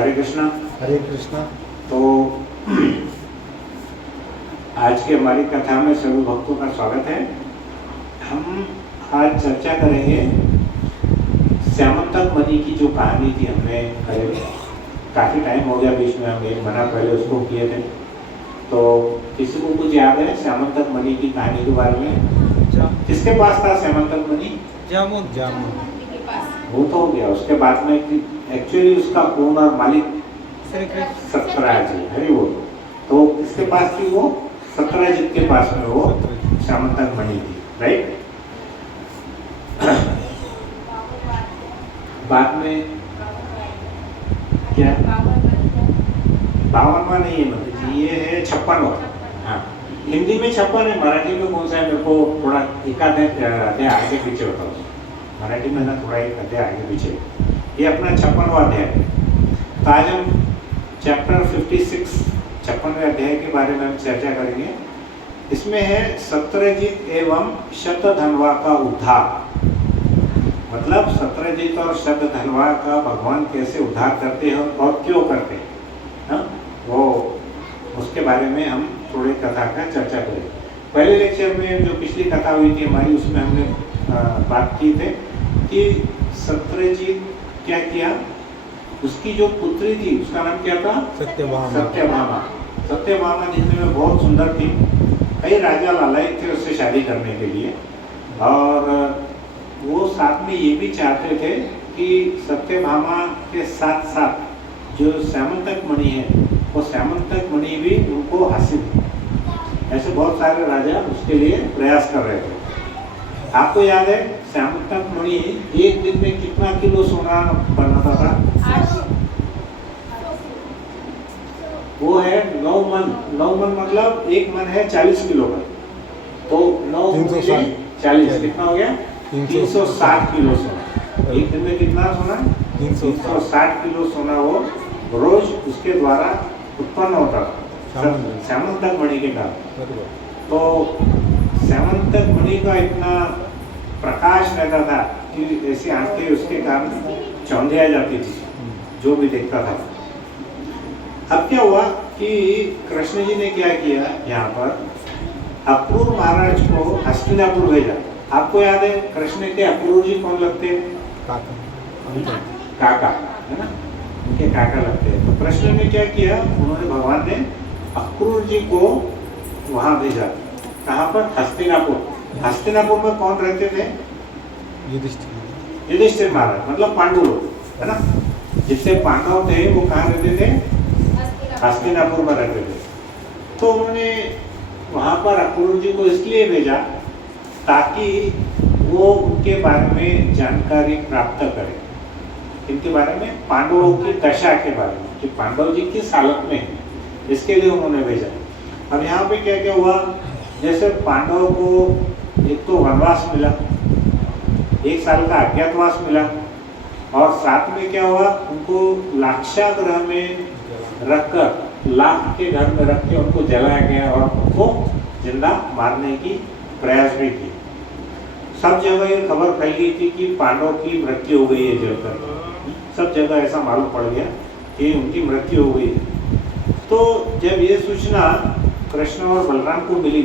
हरे कृष्णा। हरे कृष्णा। तो आज की हमारी कथा में सभी भक्तों का स्वागत है। हम आज चर्चा करेंगे श्यामंतक मणि की जो कहानी थी। हमने काफ़ी टाइम हो गया, बीच में हम एक महीना पहले उसको किए थे। तो किसी को कुछ याद है श्यामंतक मणि की कहानी के बारे में? किसके पास था श्यामंतक मणि? जामुन। वो तो हो गया। उसके बाद में एक्चुअली उसका ओनर और मालिक सत्यराज जी, हरि बोल। तो किसके पास थी वो? सत्यराज के पास में वो श्यामंतक मणि थी, राइट। बाद में क्या 52वां नहीं है, मतलब ये है 56वां। हाँ, हिंदी में 56 है, मराठी में कौन सा है? मेरे को थोड़ा एक अध्याय आगे पीछे बताओ। मराठी में ना थोड़ा एक अध्याय आगे पीछे। ये अपना 56वां अध्याय है। तो आज हम चैप्टर 56 56वें अध्याय के बारे में हम चर्चा करेंगे। इसमें है सत्यजीत एवं शतधन्वा का उद्धार। मतलब सत्यजीत और शतधन्वा का भगवान कैसे उद्धार करते हैं और क्यों करते हैं, हाँ? वो उसके बारे में हम थोड़ी कथा का चर्चा करेंगे। पहले लेक्चर में जो पिछली कथा हुई थी हमारी, उसमें हमने बात की थी कि सत्यजीत क्या किया, उसकी जो पुत्री थी उसका नाम क्या था? सत्यभामा। सत्यभामा दिखने में बहुत सुंदर थी। कई राजा लालायित थे उससे शादी करने के लिए, और वो साथ में ये भी चाहते थे कि सत्यभामा के साथ साथ जो श्यामंतक मणि है, वो श्यामंतक मणि भी उनको हासिल हो। ऐसे बहुत सारे राजा उसके लिए प्रयास कर रहे थे। आपको याद है श्यामंतक मणि एक दिन में कितना किलो सोना बनाता था? वो है 9 मन। 9 मन मतलब एक मन है 40 किलो का। तो 9 40 कितना हो गया? 360 किलो सोना। एक दिन में कितना सोना? 360 किलो सोना वो रोज उसके द्वारा उत्पन्न होता था श्यामंतक मणि के कारण। तो श्यामंतक मणि का इतना प्रकाश रहता था कि ऐसी आंखें उसके कारण चौंधिया जाती थी जो भी देखता था। अब क्या हुआ कि कृष्ण जी ने क्या किया, यहाँ पर अक्रूर महाराज को हस्तिनापुर भेजा। आपको याद है कृष्ण के अक्रूर जी कौन लगते हैं? काका, है ना? उनके काका लगते हैं। तो कृष्ण ने क्या किया, उन्होंने भगवान ने अक्रूर जी को वहां भेजा। कहाँ पर? हस्तिनापुर। हस्तिनापुर में कौन रहते थे? युधिष्ठिर महाराज, मतलब पांडु लोग, है ना? जितने पांडव थे वो कहाँ रहते थे? हस्तिनापुर में रहते थे। तो उन्होंने वहाँ पर अक्रूर जी को इसलिए भेजा ताकि वो उनके बारे में जानकारी प्राप्त करें। इनके बारे में, पांडवों की दशा के बारे में, कि पांडव जी किस हालत में है, इसके लिए उन्होंने भेजा। अब यहाँ पे क्या क्या हुआ, जैसे पांडवों को एक तो वनवास मिला, 1 साल का अज्ञातवास मिला, और साथ में क्या हुआ, उनको लाक्षागृह में रखकर, लाख के घर में रख के उनको जलाया गया और उनको जिंदा मारने की प्रयास भी की। सब जगह ये खबर फैल गई थी कि पांडवों की मृत्यु हो गई है जलकर। सब जगह ऐसा मालूम पड़ गया कि उनकी मृत्यु हो गई है। तो जब ये सूचना कृष्ण और बलराम को मिली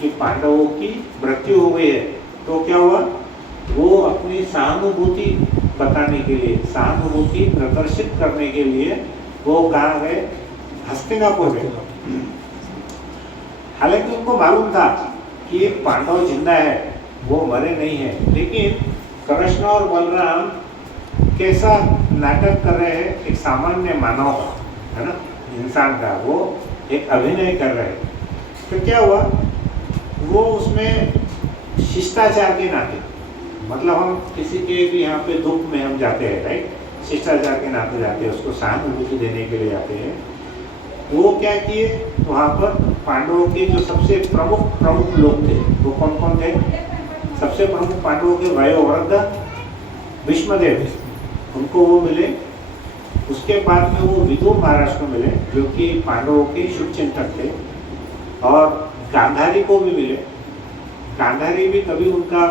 कि पांडवों की मृत्यु हो गई है, तो क्या हुआ, वो अपनी सहानुभूति बताने के लिए, सहानुभूति प्रदर्शित करने के लिए वो कहाँ गए? हस्तिनापुर गए। हालांकि उनको मालूम था कि पांडव जिंदा है, वो मरे नहीं है, लेकिन कृष्ण और बलराम कैसा नाटक कर रहे हैं, एक सामान्य मानव का, है ना, इंसान का, वो एक अभिनय कर रहे हैं। तो क्या हुआ, वो उसमें शिष्टाचार के नाते, मतलब हम किसी के भी यहाँ पे दुख में हम जाते हैं, राइट, शिष्टाचार के नाते जाते हैं, उसको सहानुभूति देने के लिए जाते हैं। वो क्या किए, वहाँ पर पांडवों के जो सबसे प्रमुख लोग थे, वो कौन कौन थे? सबसे प्रमुख पांडवों के वयोवृद्ध भीष्मदेव, उनको वो मिले। उसके बाद में वो विदुर महाराज को मिले, जो कि पांडवों के शुभचिंतक थे, और गांधारी को भी मिले। गांधारी भी कभी उनका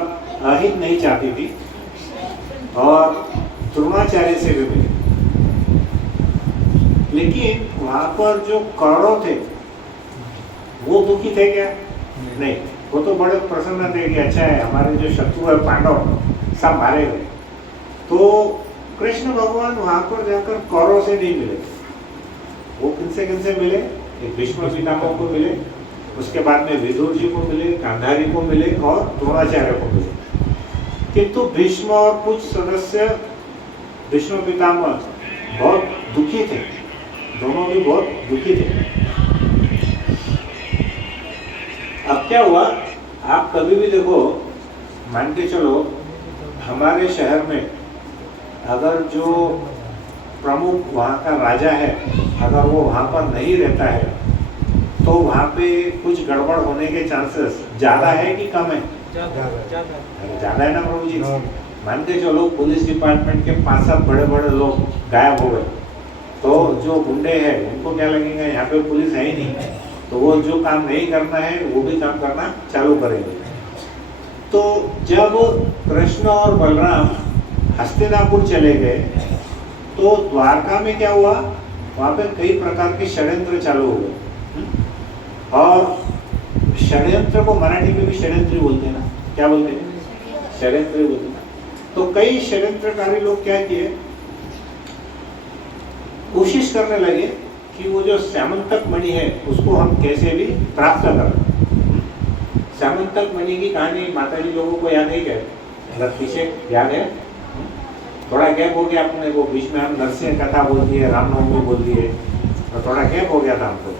अहित नहीं चाहती थी, और द्रोणाचार्य से भी मिले। लेकिन वहां पर जो कौरव थे वो दुखी थे क्या? नहीं, वो तो बड़े प्रसन्न थे कि अच्छा है, हमारे जो शत्रु है पांडव सब मारे गए। तो कृष्ण भगवान वहां पर जाकर कौरव से नहीं मिले, वो किनसे मिले? एक भीष्म पितामह को मिले, उसके बाद में विदुर जी को मिले, गांधारी को मिले और द्रोणाचार्य को मिले। किंतु भीष्म और कुछ सदस्य भीष्म पितामह बहुत दुखी थे, दोनों भी बहुत दुखी थे। अब क्या हुआ, आप कभी भी देखो, मान के चलो हमारे शहर में अगर जो प्रमुख वहाँ का राजा है, अगर वो वहाँ पर नहीं रहता है तो वहाँ पे कुछ गड़बड़ होने के चांसेस ज़्यादा है कि कम है? ज़्यादा है ना प्रभु जी। मान के चलो पुलिस डिपार्टमेंट के 5-7 बड़े लोग गायब हो गए, तो जो गुंडे हैं उनको क्या लगेगा, यहाँ पे पुलिस है ही नहीं, तो वो जो काम नहीं करना है वो भी काम करना चालू करेंगे। तो जब कृष्ण और बलराम हस्तिनापुर चले गए तो द्वारका में क्या हुआ, वहाँ पे कई प्रकार के षड्यंत्र चालू हो गए। और षड्यंत्र को मराठी में भी षड्यंत्री बोलते हैं ना, क्या बोलते हैं? षड्यंत्री बोलते हैं। तो कई षड्यंत्रकारी लोग क्या किए, कोशिश करने लगे कि वो जो श्यामंतक मणि है उसको हम कैसे भी प्राप्त करें। श्यामंतक मणि की कहानी माताजी लोगों को याद है क्या? मतलब पीछे याद है? थोड़ा गैप हो गया, अपने को बीच में हम नरसिंह कथा बोल दिए, रामनवमी बोल दिए, तो थोड़ा गैप हो गया था हमको।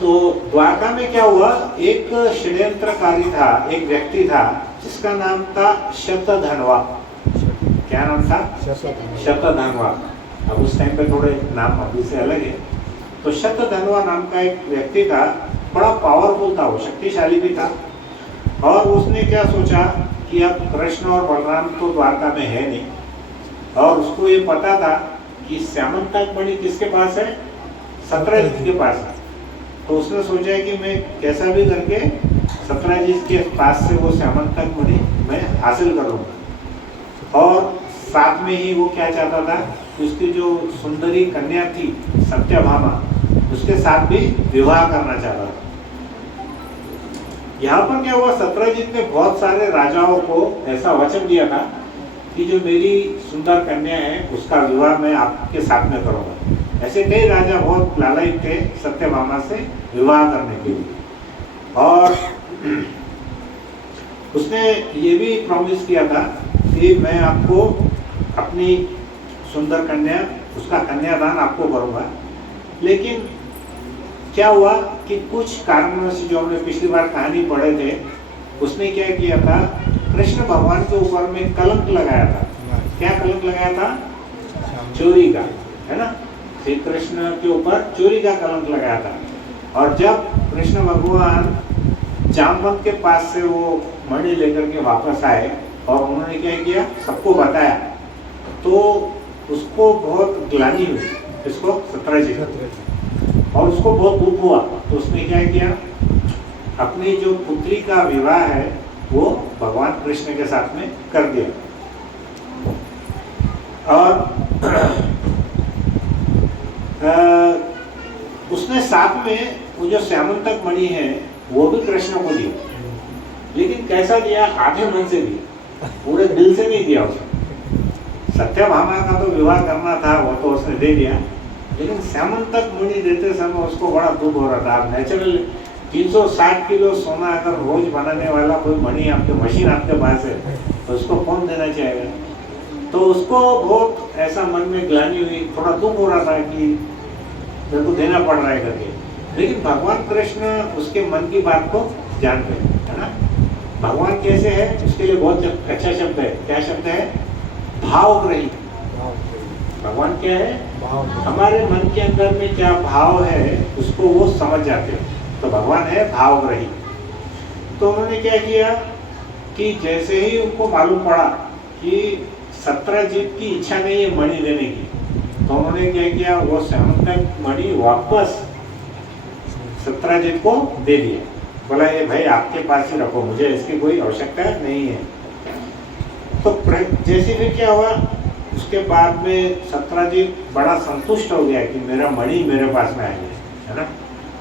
तो द्वारका में क्या हुआ, एक षड्यंत्रकारी था, एक व्यक्ति था जिसका नाम था शतधन्वा। क्या नाम था? शतधन्वा। अब उस टाइम पे थोड़े नाम अभी से अलग है। तो शतधन्वा नाम का एक व्यक्ति था, बड़ा पावरफुल था, वो शक्तिशाली भी था। और उसने क्या सोचा कि अब कृष्ण और बलराम तो द्वारका में है नहीं, और उसको ये पता था कि श्यामंतक मणि किसके पास है? सत्यजित के पास है। तो उसने सोचा कि मैं कैसा भी करके सत्यजित के पास से वो श्यामंतक मणि मैं हासिल कर लूँगा। और साथ में ही वो क्या चाहता था, उसकी जो सुंदरी कन्या थी सत्यभामा, उसके साथ भी विवाह करना चाहता था। यहाँ पर क्या हुआ, सत्यजित ने बहुत सारे राजाओं को ऐसा वचन दिया था कि जो मेरी सुंदर कन्या है उसका विवाह मैं आपके साथ में करूँगा। ऐसे कई राजा बहुत लालयित थे सत्यभामा से विवाह करने के लिए। और उसने ये भी प्रॉमिस किया था कि मैं आपको अपनी सुंदर कन्या, उसका कन्यादान आपको करूँगा। लेकिन क्या हुआ कि कुछ कारणों से, जो हमने पिछली बार कहानी पढ़े थे, उसने क्या किया था, कृष्ण भगवान के ऊपर में कलंक लगाया था। क्या कलंक लगाया था? चोरी का, है ना। श्री कृष्ण के ऊपर चोरी का कलंक लगाया था। और जब कृष्ण भगवान जामवंत के पास से वो मणि लेकर के वापस आए और उन्होंने क्या किया, सबको बताया, तो उसको बहुत ग्लानि हुई, इसको सत्यजित, और उसको बहुत दुख हुआ। तो उसने क्या किया, अपनी जो पुत्री का विवाह है वो भगवान कृष्ण के साथ में कर दिया। और उसने साथ में वो जो श्यामंतक मणि है वो भी कृष्ण को दिया। लेकिन कैसा दिया? आधे मन से दिया, पूरे दिल से नहीं दिया उसने। सत्यभामा का तो विवाह करना था, वो तो उसने दे दिया, लेकिन श्यामंतक मणि देते समय उसको बड़ा दुख हो रहा था। नेचुरल 360 किलो सोना अगर रोज बनाने वाला कोई मणि आपके मशीन आपके पास है तो उसको कौन देना चाहेगा। तो उसको बहुत ऐसा मन में ग्लानि हुई, थोड़ा दुख हो रहा था कि मेरे को देना पड़ रहा है करके। लेकिन भगवान कृष्ण उसके मन की बात को जानते हैं, है ना। भगवान कैसे है, उसके लिए बहुत अच्छा शब्द है। क्या शब्द है? भावग्रही। भगवान क्या है? हमारे मन के अंदर में क्या भाव है उसको वो समझ जाते हैं, तो भगवान है भावग्रही। तो उन्होंने क्या किया कि जैसे ही उनको मालूम पड़ा कि सत्यजित की इच्छा नहीं है मणि देने की, तो उन्होंने क्या किया, वो श्यामंतक मणि वापस सत्यजित को दे दिया। बोला ये भाई आपके पास ही रखो, मुझे इसकी कोई आवश्यकता नहीं है। तो जैसे फिर क्या हुआ, उसके बाद में सत्राजीत बड़ा संतुष्ट हो गया कि मेरा मणि मेरे पास में आ गया, है ना।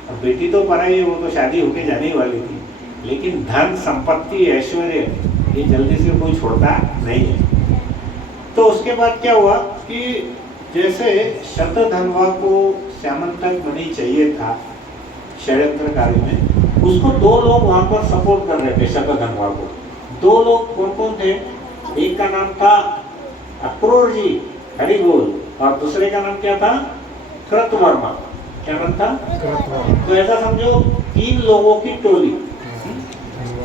अब बेटी तो पराई है, वो तो शादी होके जाने वाली थी, लेकिन धन संपत्ति ऐश्वर्य ये जल्दी से कोई छोड़ता नहीं है। तो उसके बाद क्या हुआ कि जैसे शतधन्वा को श्यामंतक मणि चाहिए था षड्यंत्रकारी में, उसको दो लोग वहां पर सपोर्ट कर रहे थे शतधन्वा को। दो लोग कौन कौन थे? एक का नाम था अक्रूर जी, हरि बोल, और दूसरे का नाम क्या था? कृतवर्मा। क्या नाम था? तो ऐसा समझो 3 लोगों की टोली।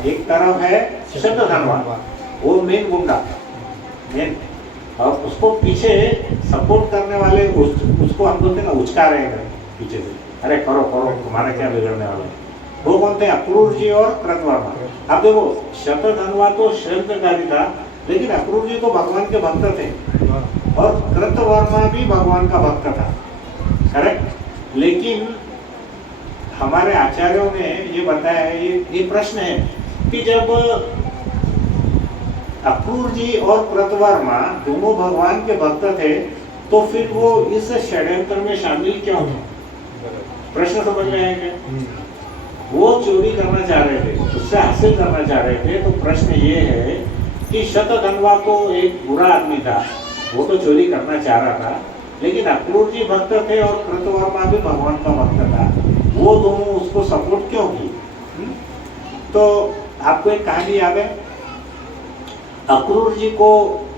एक तरफ है शतधन्वा, वो मेन गुंडा मेन, और उसको पीछे सपोर्ट करने वाले उसको हम बोलते ना उचका रहे हैं पीछे से, अरे करो करो तुम्हारा क्या बिगड़ने वाला है। वो कौन थे? अक्रूर जी और कृतवर्मा। अब देखो शतधन्वा तो षड्यंत्रकारी था, लेकिन अक्रूर जी तो भगवान के भक्त थे और कृतवर्मा भी भगवान का भक्त था, करेक्ट। लेकिन हमारे आचार्यों ने ये बताया है, ये प्रश्न है कि जब अक्रूर जी और कृतवर्मा दोनों भगवान के भक्त थे, तो फिर वो इस षड्यंत्र में शामिल क्यों थे? प्रश्न समझ में आया क्या? वो चोरी करना चाह रहे थे, उससे हासिल करना चाह रहे थे। तो प्रश्न ये है कि शतधन्वा तो एक बुरा आदमी था, वो तो चोरी करना चाह रहा था, लेकिन अक्रूर जी भक्त थे और कृतवर्मा भी भगवान का भक्त था, वो दोनों उसको सपोर्ट क्यों की? तो आपको एक कहानी याद है, अक्रूर जी को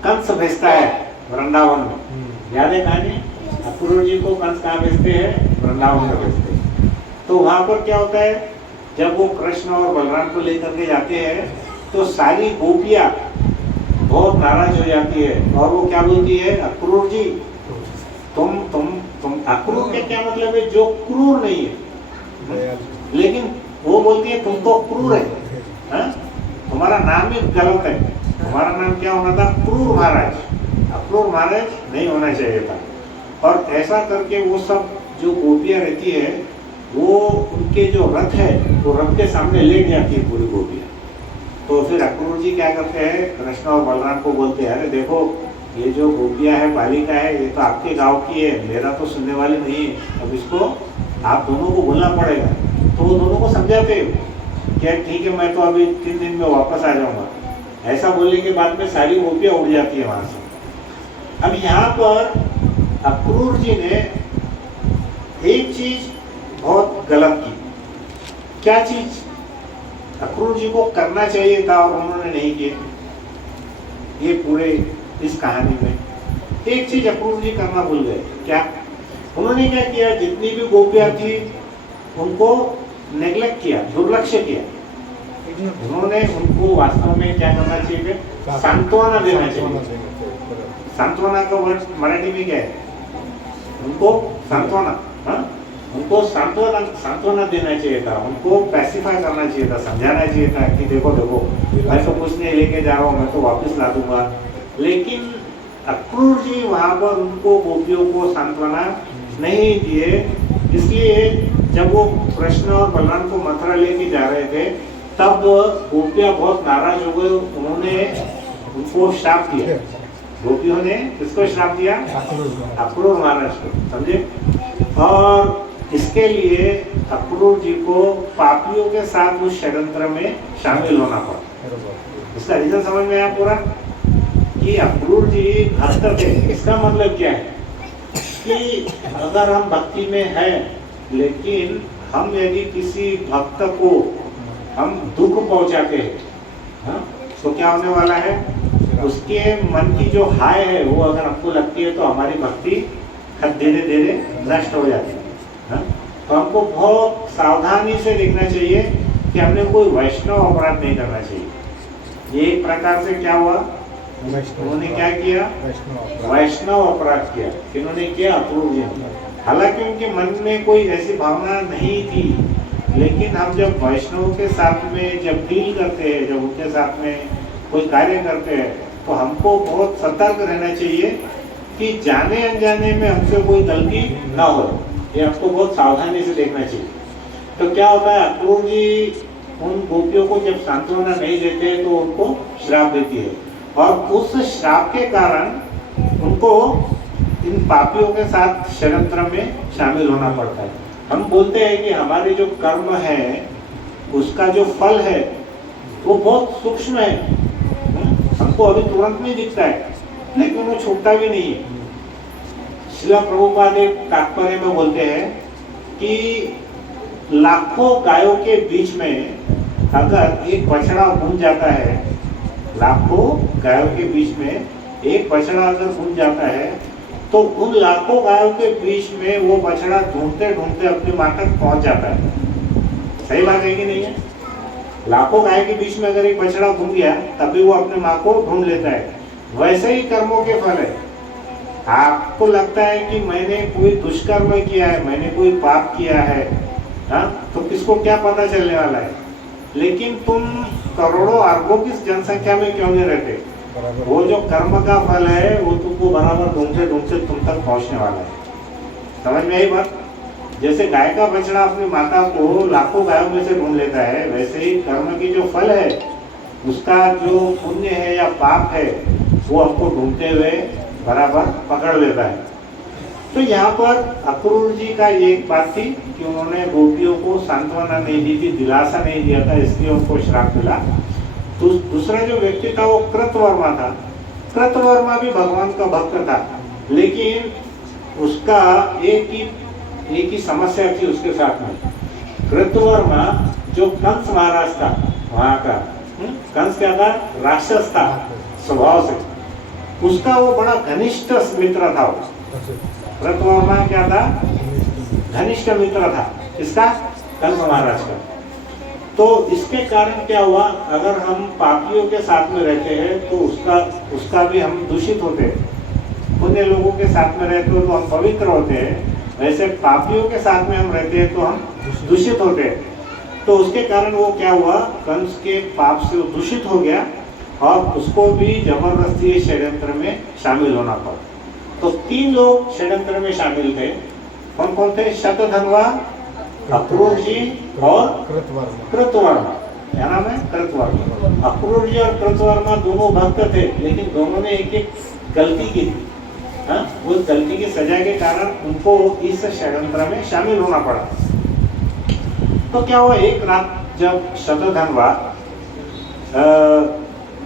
कंस भेजता है वृंदावन में, याद है कहानी? अक्रूर जी को कंस कहाँ भेजते हैं? वृंदावन में भेजते हैं। तो वहां पर क्या होता है, जब वो कृष्ण और बलराम को लेकर के जाते हैं तो सारी गोपियां बहुत नाराज हो जाती है और वो क्या बोलती है? अक्रूर जी तुम अक्रूर के क्या मतलब है? जो क्रूर नहीं है, लेकिन वो बोलती है तुम तो क्रूर है, हा? तुम्हारा नाम ही गलत है, तुम्हारा नाम क्या होना था? क्रूर महाराज। अक्रूर महाराज नहीं होना चाहिए था। और ऐसा करके वो सब जो गोपियां रहती है, वो उनके जो रथ है वो रथ के सामने लेट जाती है पूरी गोपियां। तो फिर अक्रूर जी क्या करते हैं? कृष्ण और बलराम को बोलते हैं, अरे देखो ये जो गोपियां है, बालिका है, ये तो आपके गांव की है, मेरा तो सुनने वाली नहीं है, अब इसको आप दोनों को बोलना पड़ेगा। तो वो दोनों को समझाते हो क्या? ठीक है, मैं तो अभी 3 दिन में वापस आ जाऊंगा। ऐसा बोलने के बाद में सारी गोपियां उड़ जाती है वहां से। अब यहाँ पर अक्रूर जी ने एक चीज बहुत गलत की। क्या चीज? अक्रूर जी को करना चाहिए था और उन्होंने नहीं किया। ये पूरे इस कहानी में एक चीज अक्रूर जी करना भूल गए। क्या? उन्होंने क्या किया? जितनी भी गोपियां थी उनको नेग्लेक्ट किया, दुर्लक्ष्य किया। उन्होंने उनको वास्तव में क्या करना चाहिए? सांत्वना देना चाहिए। सांत्वना का वर्ड मराठी में क्या है? उनको सांत्वना, उनको सांत्वना देना चाहिए था, उनको पैसिफाई करना चाहिए था, समझाना चाहिए था कि देखो देखो मैं तो कुछ नहीं लेके जा रहा हूँ, मैं तो वापस ला दूंगा। लेकिन अक्रूर जी वहां पर उनको गोपियों को सांत्वना नहीं दिए। इसलिए जब वो कृष्ण और बलराम को मथुरा लेके जा रहे थे, तब गोपियां बहुत नाराज हो गए। उन्होंने उनको श्राप दिया। गोपियों ने किसको श्राप दिया? अक्रूर महाराज को, समझे। और इसके लिए अक्रूर जी को पापियों के साथ उस षड्यंत्र में शामिल होना पड़ा। इसका रीजन समझ में आया पूरा कि अक्रूर जी भक्त थे। इसका मतलब क्या है कि अगर हम भक्ति में हैं, लेकिन हम यदि किसी भक्त को हम दुख पहुंचाते हैं, तो क्या होने वाला है? उसके मन की जो हाय है वो अगर हमको लगती है तो हमारी भक्ति धीरे धीरे नष्ट हो जाती है। तो हमको बहुत सावधानी से देखना चाहिए कि हमने कोई वैष्णव अपराध नहीं करना चाहिए। ये एक प्रकार से क्या हुआ? उन्होंने क्या किया? वैष्णव अपराध किया। इन्होंने किया अक्रूर जी ने। हालांकि उनके मन में कोई ऐसी भावना नहीं थी, लेकिन हम जब वैष्णव के साथ में जब डील करते हैं, जब उनके साथ में कोई कार्य करते हैं, तो हमको बहुत सतर्क रहना चाहिए कि जाने अनजाने में हमसे कोई गलती ना हो। ये आपको बहुत सावधानी से देखना चाहिए। तो क्या होता है? अक्रूर जी उन गोपियों को जब सांत्वना नहीं देते तो उनको श्राप देती है, और उस श्राप के कारण उनको इन पापियों के साथ षड्यंत्र में शामिल होना पड़ता है। हम बोलते हैं कि हमारे जो कर्म है उसका जो फल है वो बहुत सूक्ष्म है, हमको अभी तुरंत नहीं दिखता है, लेकिन वो छूटता भी नहीं है। श्रील प्रभुपाद एक तात्पर्य में बोलते हैं कि लाखों गायों के बीच में अगर एक बछड़ा घूम जाता है, लाखों गायों के बीच में एक बछड़ा अगर घूम जाता है तो उन लाखों गायों के बीच में वो बछड़ा ढूंढते ढूंढते अपनी मां तक पहुंच जाता है। सही बात है कि नहीं है? लाखों गाय के बीच में अगर एक बछड़ा घूम गया तभी वो अपने मां को ढूंढ लेता है। वैसे ही कर्मों के फल है। आपको लगता है कि मैंने कोई दुष्कर्म किया है, मैंने कोई पाप किया है, हाँ, तो किसको क्या पता चलने वाला है? लेकिन तुम करोड़ों अरबों की जनसंख्या में क्यों नहीं रहते? वो जो कर्म का फल है वो तुमको बराबर ढूंढते ढूंढते तुम तक पहुंचने वाला है। समझ में आई बात? जैसे गाय का बछड़ा अपनी माता को लाखों गायों में से ढूंढ लेता है, वैसे ही कर्म की जो फल है उसका जो पुण्य है या पाप है वो हमको ढूंढते हुए बराबर पकड़ लेता है। तो यहाँ पर अक्रूर जी का ये एक बात थी कि उन्होंने गोपियों को सांत्वना नहीं दी थी, दिलासा नहीं दिया था, इसलिए उनको श्राप मिला। तो दूसरा जो व्यक्ति था वो कृतवर्मा था। कृतवर्मा भी भगवान का भक्त था, लेकिन उसका एक ही समस्या थी उसके साथ में। कृतवर्मा जो कंस महाराज था वहाँ का, कंस क्या था? राक्षस था स्वभाव से। उसका वो बड़ा घनिष्ठ मित्र था। कृतवर्मा क्या था? घनिष्ठ मित्र था। किसका? कंस महाराज का। तो इसके कारण क्या हुआ, अगर हम पापियों के साथ में रहते हैं तो उसका भी हम दूषित होते हैं। पुण्य लोगों के साथ में रहते हो तो हम पवित्र होते हैं, वैसे पापियों के साथ में हम रहते हैं तो हम दूषित होते हैं। तो उसके कारण वो क्या हुआ, कंस के पाप से वो दूषित हो गया और उसको भी जबरदस्ती षड्यंत्र में शामिल होना पड़ा। तो 3 लोग षड्यंत्र में शामिल थे। कौन कौन थे? शतधन्वा, अक्रूर जी और कृतवर्मा। क्या नाम है? कृतवर्मा। अक्रूर जी और कृतवर्मा दोनों भक्त थे, लेकिन दोनों ने एक एक गलती की थी। वो गलती की सजा के कारण उनको इस षड्यंत्र में शामिल होना पड़ा। तो क्या हुआ, एक रात जब शतधन्वा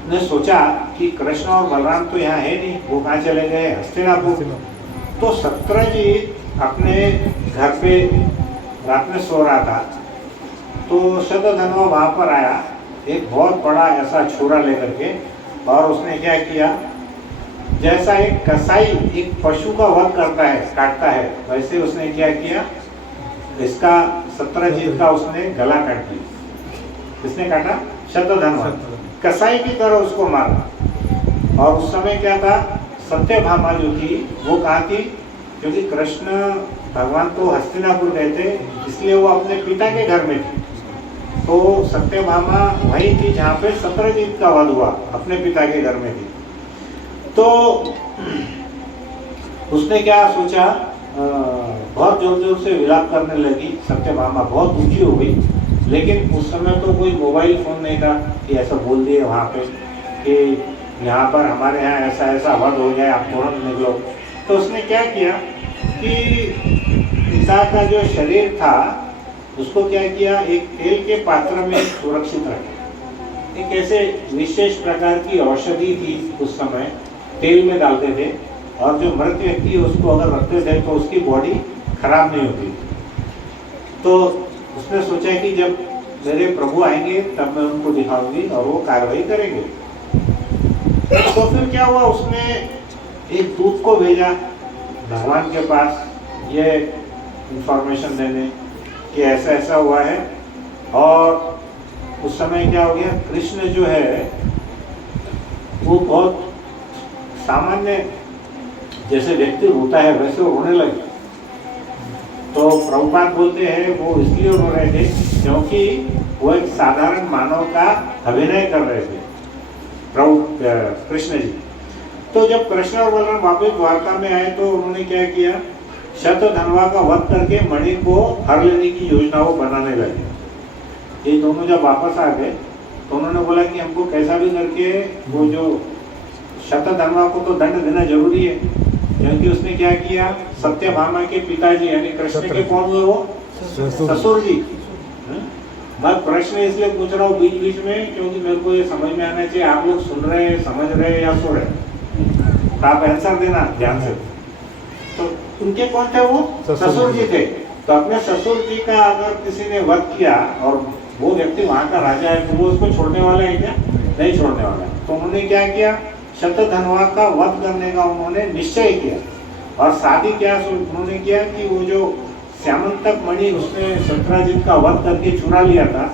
ने सोचा कि कृष्ण और बलराम तो यहाँ है नहीं, वो कहाँ चले गए? हस्तिनापुर। तो सत्यजीत अपने घर पे रात में सो रहा था, तो शतधन्वा वहाँ पर आया एक बहुत बड़ा ऐसा छुरा लेकर के, और उसने क्या किया, जैसा एक कसाई एक पशु का वध करता है, काटता है, वैसे उसने क्या किया, इसका सत्यजीत का उसने गला काट दिया। किसने काटा? शतधन्वा। कसाई की तरह उसको मारा। और उस समय क्या था, सत्यभामा जो थी वो कहाँ थी? क्योंकि कृष्ण भगवान तो हस्तिनापुर गए थे, इसलिए वो अपने पिता के घर में थी। तो सत्यभामा वही थी जहाँ पे सत्यजीत का वध हुआ, अपने पिता के घर में थी। तो उसने क्या सोचा, बहुत जोर जोर से विलाप करने लगी सत्यभामा, बहुत दुखी हो गई। लेकिन उस समय तो कोई मोबाइल फ़ोन नहीं था कि ऐसा बोल दिए वहाँ पे कि यहाँ पर हमारे यहाँ ऐसा ऐसा वध हो गया, आप तुरंत निकलो। तो उसने क्या किया कि पिता का जो शरीर था उसको क्या किया, एक तेल के पात्र में सुरक्षित रखा। एक ऐसे विशेष प्रकार की औषधि थी उस समय, तेल में डालते थे, और जो मृत व्यक्ति उसको अगर रखते थे तो उसकी बॉडी खराब नहीं होती। तो उसने सोचा कि जब मेरे प्रभु आएंगे तब मैं उनको दिखाऊंगी और वो कार्रवाई करेंगे। तो फिर क्या हुआ, उसने एक दूत को भेजा भगवान के पास ये इंफॉर्मेशन देने कि ऐसा ऐसा हुआ है। और उस समय क्या हो गया, कृष्ण जो है वो बहुत सामान्य जैसे व्यक्ति रोता है वैसे वो रोने लगे। तो प्रभुपाद बोलते हैं वो इसलिए रो रहे थे क्योंकि वो एक साधारण मानव का अभिनय कर रहे थे प्रभु कृष्ण जी। तो जब कृष्ण और बलराम वापस द्वारका में आए तो उन्होंने क्या किया, शतधन्वा का वध करके मणि को हर लेने की योजना वो बनाने लगे। ये दोनों जब वापस आ गए तो उन्होंने बोला कि हमको कैसा भी करके वो जो शतधन्वा को तो दंड देना जरूरी है, क्योंकि उसने क्या किया, सत्यभामा के पिताजी यानी कृष्ण के कौन हुए वो, ससुर जी। मैं प्रश्न इसलिए पूछ रहा हूँ बीच बीच में, क्योंकि मेरे को ये समझ में आना चाहिए आप लोग सुन रहे हैं, समझ रहे हैं या सो रहे हैं, तो आप आंसर देना ध्यान से। तो उनके कौन थे वो, ससुर जी थे। तो अपने ससुर जी का अगर किसी ने वध किया और वो व्यक्ति वहाँ का राजा है, तो वो उसको छोड़ने वाला है क्या, नहीं छोड़ने वाला है। तो उन्होंने क्या किया, शतधन्वा का वध करने का उन्होंने निश्चय किया, और साथ ही क्या उन्होंने किया कि वो जो श्यामंतक मणि उसने सत्राजित का वध करके चुरा लिया था,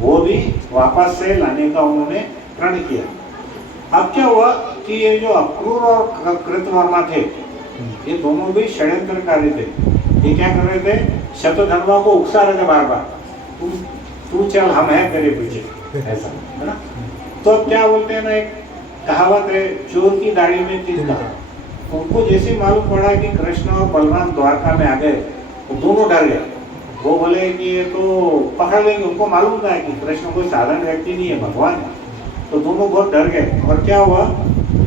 वो भी वापस से लाने का उन्होंने प्रण किया। अब क्या हुआ कि ये जो अक्रूर और कृतवर्मा थे, ये दोनों भी षड्यंत्रकारी थे। ये क्या कर रहे थे, शतधन्वा को उकसा रहे थे बार बार, तू चल हम हैं तेरे पीछे, ऐसा है ना। तो अब क्या बोलते हैं ना, एक कहावत है, चोर की दाढ़ी में तीन कहा। उनको जैसे मालूम पड़ा कि कृष्ण और बलराम द्वारका में आ गए, तो दोनों डर गए। वो बोले कि ये तो पकड़ लेंगे, उनको मालूम था कि कृष्ण कोई साधारण व्यक्ति नहीं है, भगवान है। तो दोनों बहुत डर गए, और क्या हुआ,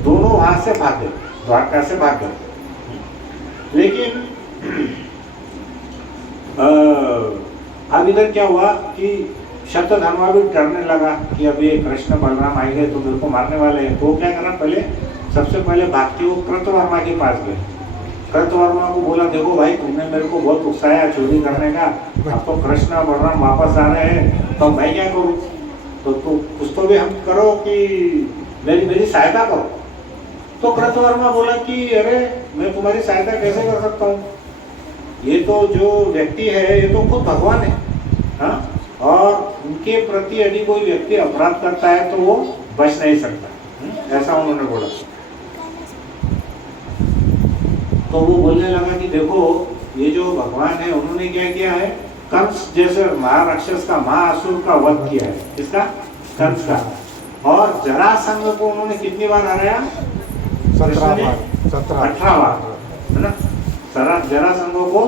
दोनों वहां से भाग गए, द्वारका से भाग गए। लेकिन अब इधर क्या हुआ कि शतधन्वा भी डरने लगा कि अब ये कृष्ण बलराम आए गए तो मेरे को मारने वाले हैं। तो क्या करा, पहले सबसे पहले भाग के वो कृतवर्मा के पास गए। कृतवर्मा को बोला, देखो भाई तुमने मेरे को बहुत उकसाया चोरी करने का, अब तो कृष्ण और बलराम वापस आ रहे हैं, तो मैं क्या करूँ, तो कुछ तो भी हम करो कि मेरी सहायता करो। तो कृतवर्मा बोला कि अरे मैं तुम्हारी सहायता कैसे कर सकता हूँ, ये तो जो व्यक्ति है ये तो खुद भगवान है, हाँ, और उनके प्रति यदि कोई व्यक्ति अपराध करता है तो वो बच नहीं सकता, ऐसा उन्होंने बोला। तो वो बोलने लगा कि देखो ये जो भगवान है उन्होंने क्या किया है, कंस जैसे महाराक्षस का, महाअसुर का वध किया है, किसका, कंस का। और जरासंध को उन्होंने कितनी बार हराया, 18 बार, है ना। जरासंध को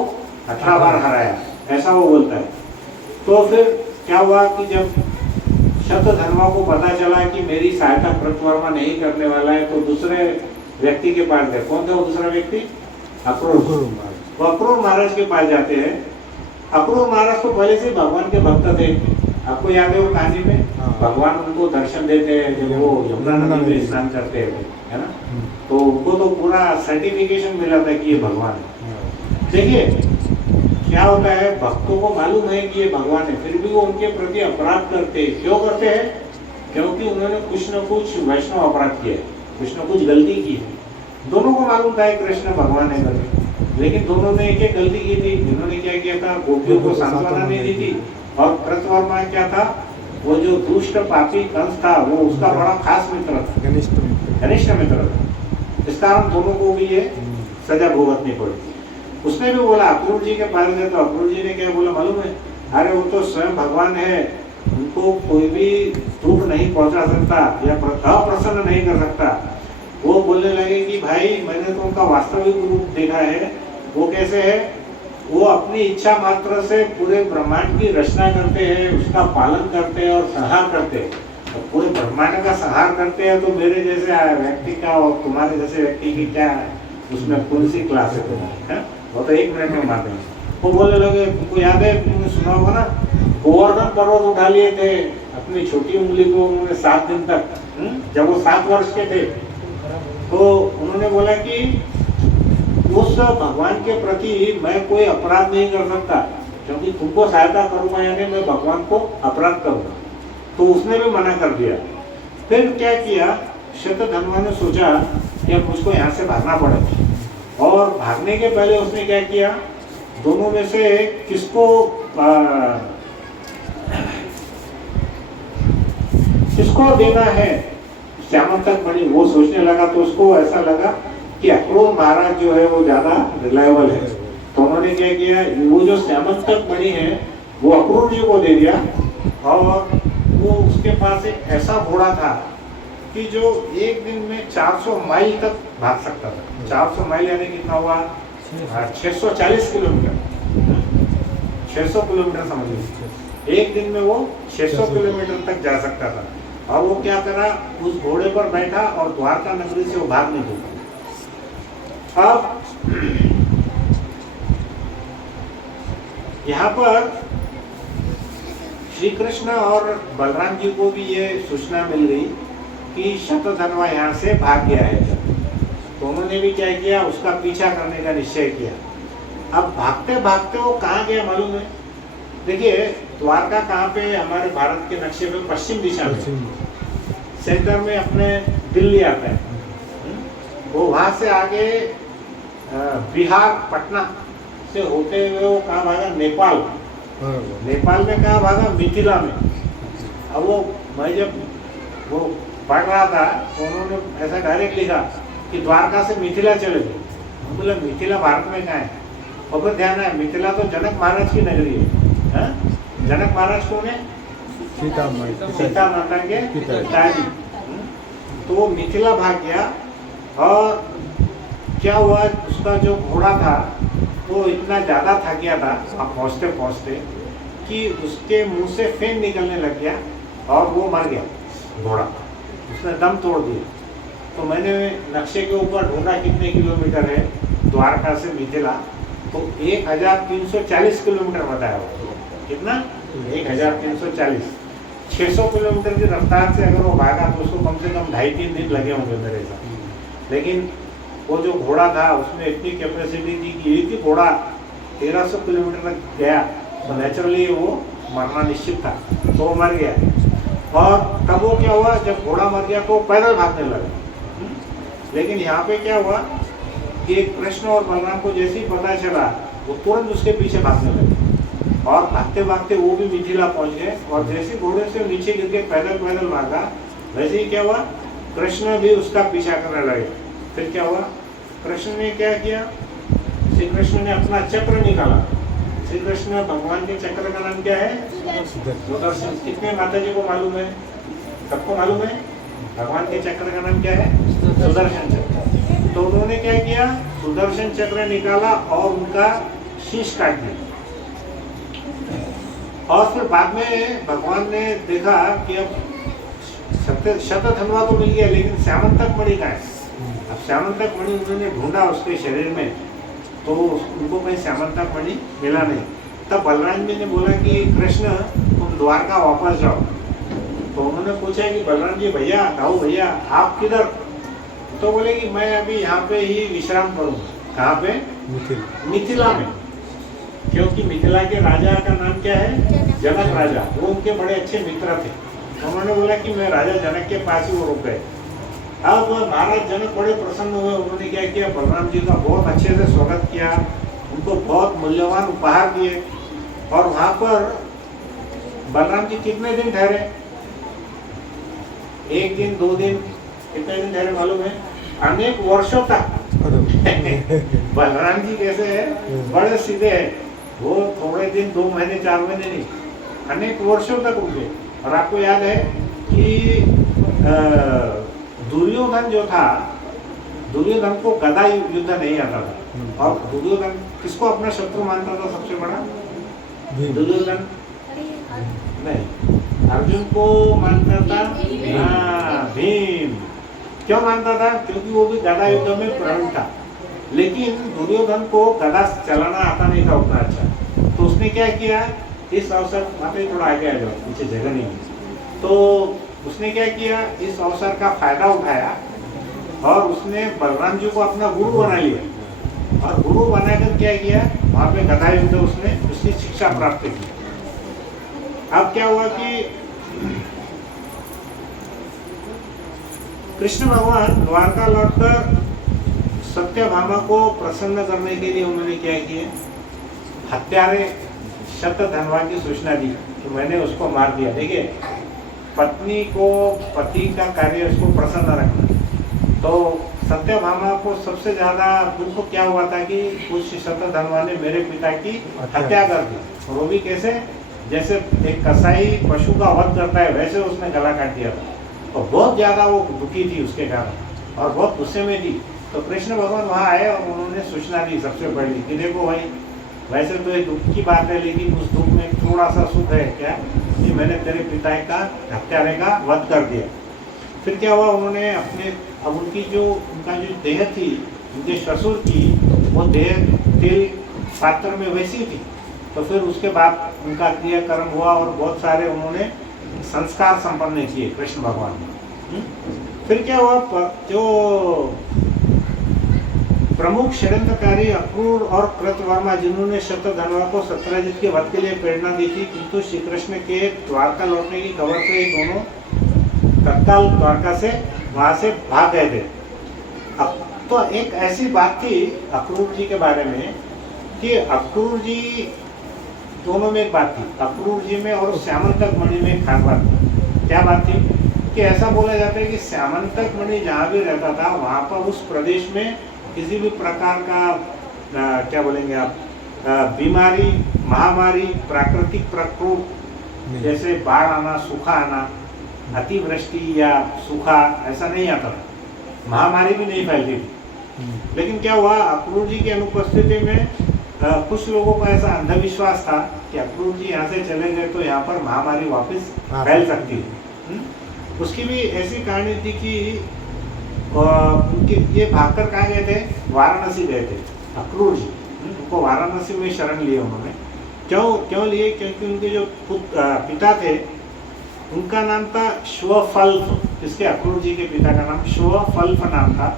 18 बार हराया, ऐसा वो बोलता है। तो फिर क्या हुआ कि जब शतधन्वा को पता चला कि मेरी सहायता कृतवर्मा नहीं करने वाला है, तो दूसरे व्यक्ति के पास गए। कौन था वो दूसरा व्यक्ति, अक्रूर। वो अक्रूर महाराज के पास जाते हैं। अक्रूर महाराज तो पहले से भगवान के भक्त थे, आपको याद है वो कहानी में, भगवान उनको दर्शन देते हैं जब वो यमुना नदी में स्नान करते हैं, है ना। तो उनको तो पूरा सर्टिफिकेशन मिला था कि ये भगवान है। देखिए क्या होता है, भक्तों को मालूम है कि ये भगवान है, फिर भी वो उनके प्रति अपराध करते हैं। क्यों करते हैं, क्योंकि उन्होंने कुछ न कुछ वैष्णव अपराध किया है, कुछ न कुछ गलती की है। दोनों को मालूम था कृष्ण भगवान है करके, लेकिन दोनों ने एक एक गलती की थी। इन्होंने क्या किया था, गोपियों को सांत्वना नहीं दी थी, और कृतवर्मा क्या था, वो जो दुष्ट पापी कंस था वो उसका बड़ा खास मित्र था, घनिष्ठ मित्र था। इस कारण दोनों को भी ये सजा भुगतनी पड़ी। उसने भी बोला, अक्रूर जी के पास गए तो अक्रूर जी ने क्या बोला मालूम है, अरे वो तो स्वयं भगवान है, उनको कोई भी दुख नहीं पहुंचा सकता या अप्रसन्न नहीं कर सकता। वो बोलने लगे कि भाई मैंने तो उनका वास्तविक रूप देखा है, वो कैसे है, वो अपनी इच्छा मात्र से पूरे ब्रह्मांड की रचना करते हैं, उसका पालन करते हैं और संहार करते हैं। तो पूरे ब्रह्मांड का संहार करते हैं, तो मेरे जैसे व्यक्ति का और तुम्हारे जैसे व्यक्ति की क्या है, उसमें कौन सी क्लास है तुम्हारी, वो तो 1 मिनट में मारते हैं। वो बोलने लगे, तुमको याद है, तुमने सुना होगा ना, गोवर्धन पर्वत उठा लिए थे अपनी छोटी उंगली को उन्होंने 7 दिन तक, जब वो 7 वर्ष के थे। तो उन्होंने बोला कि उस भगवान के प्रति मैं कोई अपराध नहीं कर सकता, क्योंकि तुमको सहायता करूंगा यानी मैं भगवान को अपराध करूंगा। तो उसने भी मना कर दिया। फिर क्या किया, शतधन्वा ने सोचा कि अब मुझको यहाँ से भागना पड़ेगा, और भागने के पहले उसने क्या किया, दोनों में से किसको देना है श्यामंतक मणि, वो सोचने लगा। तो उसको ऐसा लगा कि अक्रूर महाराज जो है वो ज्यादा रिलायबल है। तो उन्होंने क्या किया, वो जो श्यामंतक मणि है वो अक्रूर जी को दे दिया, और वो उसके पास एक ऐसा घोड़ा था कि जो एक दिन में 400 माइल तक भाग सकता था। 400 माइल यानी कितना हुआ, 640 किलोमीटर, 600 किलोमीटर समझ लीजिए। एक दिन में वो 600 किलोमीटर तक जा सकता था। और वो क्या करा, उस घोड़े पर बैठा और द्वारका नगरी से वो भाग निकला। अब यहाँ पर श्री कृष्ण और बलराम जी को भी ये सूचना मिल गई कि शतधन्वा यहाँ से भाग गया है। तो उन्होंने भी क्या किया, उसका पीछा करने का निश्चय किया। अब भागते भागते वो कहाँ गया मालूम है? देखिए द्वारका कहाँ पे, हमारे भारत के नक्शे पे पश्चिम दिशा में, सेंटर में अपने दिल्ली आता है। वो वहाँ से आगे बिहार पटना से होते हुए वो कहाँ भागा, नेपाल। नेपाल में कहाँ भागा, मिथिला में। अब वो मैं जब वो पढ़ रहा था तो उन्होंने ऐसा डायरेक्ट लिखा कि द्वारका से मिथिला चले गए। हम बोला मिथिला भारत में कहाँ है? और फिर ध्यान है, मिथिला तो जनक महाराज की नगरी है। जनक महाराज कौन है? सीता माता के पिताजी। तो वो मिथिला भाग गया और क्या हुआ, उसका जो घोड़ा था वो इतना ज़्यादा थक गया था अब पहुँचते पहुँचते कि उसके मुंह से फेन निकलने लग गया और वो मर गया घोड़ा, उसने दम तोड़ दिया। तो मैंने नक्शे के ऊपर ढूंढा कितने किलोमीटर है द्वारका से मिथिला, तो 1340 किलोमीटर बताया हुआ। कितना? 1340। 600 किलोमीटर की रफ्तार से अगर वो भागा तो उसको कम से कम 2.5-3 दिन लगे होंगे मेरे साथ। लेकिन वो जो घोड़ा था उसमें इतनी कैपेसिटी थी कि एक ही घोड़ा 1300 किलोमीटर तक गया, तो नेचुरली वो मरना निश्चित था, तो वो मर गया। और तब वो क्या हुआ, जब घोड़ा मर गया तो पैदल भागने लगा। लेकिन यहाँ पे क्या हुआ कि कृष्ण और बलराम को जैसे ही पता चला वो तुरंत उसके पीछे भागने लगे और भागते भागते वो भी मिथिला पहुंच गए। और जैसे घोड़े से नीचे गिर के पैदल पैदल भागा, वैसे ही क्या हुआ, कृष्ण भी उसका पीछा करने लगे। फिर क्या हुआ, कृष्ण ने क्या किया, श्री कृष्ण ने अपना चक्र निकाला। श्री कृष्ण भगवान के चक्र का नाम क्या है? सुदर्शन। कितने माता जी को मालूम है? सबको मालूम है भगवान के चक्र का नाम क्या है? सुदर्शन चक्र। तो उन्होंने क्या किया, सुदर्शन चक्र निकाला और उनका शीश काट दिया। और फिर बाद में भगवान ने देखा कि अब शतधन्वा तो मिल गया, लेकिन श्यामंतक मणि का है। अब श्यामंतक मणि उन्होंने ढूंढा उसके शरीर में, तो उनको कहीं श्यामंतक मणि मिला नहीं। तब बलराम जी ने बोला कि कृष्ण तुम द्वारका वापस जाओ। तो उन्होंने पूछा कि बलराम जी भैया, दाऊ भैया आप किधर? तो बोले कि मैं अभी यहाँ पे ही विश्राम करूँगा। कहाँ पे? मिथिला में। क्योंकि मिथिला के राजा का नाम क्या है? जनक राजा। वो उनके बड़े अच्छे मित्र थे। उन्होंने बोला कि मैं राजा जनक के पास ही वो रुक गए। अब महाराज जनक बड़े प्रसन्न हुए। उन्होंने क्या किया, बलराम जी का बहुत अच्छे से स्वागत किया, उनको बहुत मूल्यवान उपहार दिए। और वहाँ पर बलराम जी कितने दिन ठहरे? 1 दिन 2 दिन, कितने दिन ठहरे मालूम है? अनेक वर्षों तक। बलराम जी कैसे है, बड़े सीधे हैं। वो थोड़े दिन 2 महीने 4 महीने नहीं, अनेक वर्षों तक रुके। और आपको याद है कि दुर्योधन जो था, दुर्योधन को गदा युद्ध नहीं आता था। और दुर्योधन किसको अपना शत्रु मानता था सबसे बड़ा? दुर्योधन नहीं, अर्जुन को मानता था। हाँ, भीम। क्यों मानता था? क्योंकि वो भी गदा युद्ध में प्रवीण था। लेकिन दुर्योधन को गदा चलाना आता नहीं था उतना अच्छा। तो उसने क्या किया, इस अवसर, माता जी थोड़ा आगे आ जाओ, पीछे जगह नहीं है। तो उसने क्या किया, इस अवसर का फायदा उठाया और उसने बलराम जी को अपना गुरु बना लिया। और गुरु बनाकर क्या किया, वहाँ पे गदा युद्ध उसने उसकी शिक्षा प्राप्त की। अब क्या हुआ कि कृष्ण भगवान द्वारका लौटकर सत्यभामा को प्रसन्न करने के लिए उन्होंने क्या किया, हत्यारे शतधन्वा की सूचना दी कि मैंने उसको मार दिया। देखिए, पत्नी को, पति का कार्य उसको प्रसन्न रखना। तो सत्यभामा को सबसे ज्यादा दुख क्या हुआ था कि उस शतधन्वा ने मेरे पिता की हत्या कर दी। और वो भी कैसे, जैसे एक कसाई पशु का वध करता है वैसे उसने गला काट दिया था। तो बहुत ज्यादा वो दुखी थी उसके कारण और बहुत गुस्से में थी। तो कृष्ण भगवान वहाँ आए और उन्होंने सूचना दी सबसे पहले कि देखो भाई, वैसे तो ये दुख की बात है, लेकिन उस दुख में थोड़ा सा सुख है क्या कि मैंने तेरे पिता का हत्यारे का वध कर दिया। फिर क्या हुआ, उन्होंने अपने अब उनका जो देह थी, उनके ससुर की वो देह तेल पात्र में वैसी थी। तो फिर उसके बाद उनका क्रियाकर्म हुआ और बहुत सारे उन्होंने संस्कार संपन्न किए कृष्ण भगवान ने। फिर क्या हुआ, जो प्रमुख षड्यंत्रकारी अक्रूर और कृतवर्मा जिन्होंने शतधन्वा को सत्यजित के वध के लिए प्रेरणा दी थी, किंतु श्री कृष्ण के द्वारका लौटने की खबर से ये दोनों तत्काल द्वारका से वहां से भाग गए थे। अब तो एक ऐसी बात थी अक्रूर जी के बारे में कि अक्रूर जी दोनों में एक बात थी, अक्रूर जी में और श्यामंतक मणि में एक खास बात थी। क्या बात थी कि ऐसा बोला जाता है कि श्यामंतक मणि जहाँ भी रहता था वहाँ पर उस प्रदेश में किसी भी प्रकार का क्या बोलेंगे आप, बीमारी, महामारी, प्राकृतिक प्रकोप जैसे बाढ़ आना, सूखा आना, अतिवृष्टि या सूखा ऐसा नहीं आता था, महामारी भी नहीं फैलती थी। लेकिन क्या हुआ, अक्रूर जी की अनुपस्थिति में कुछ लोगों का ऐसा अंधविश्वास था कि अक्रूर जी यहाँ से चले गए तो यहाँ पर महामारी वापस फैल सकती है। उसकी भी ऐसी कहानी थी कि उनके ये भागकर कहाँ गए थे, वाराणसी गए थे अक्रूर जी। उनको वाराणसी में शरण लिए उन्होंने। क्यों लिए, क्योंकि उनके जो पिता थे उनका नाम था श्वफल्फ। इसके अक्रूर जी के पिता का नाम श्वफल्फ नाम था,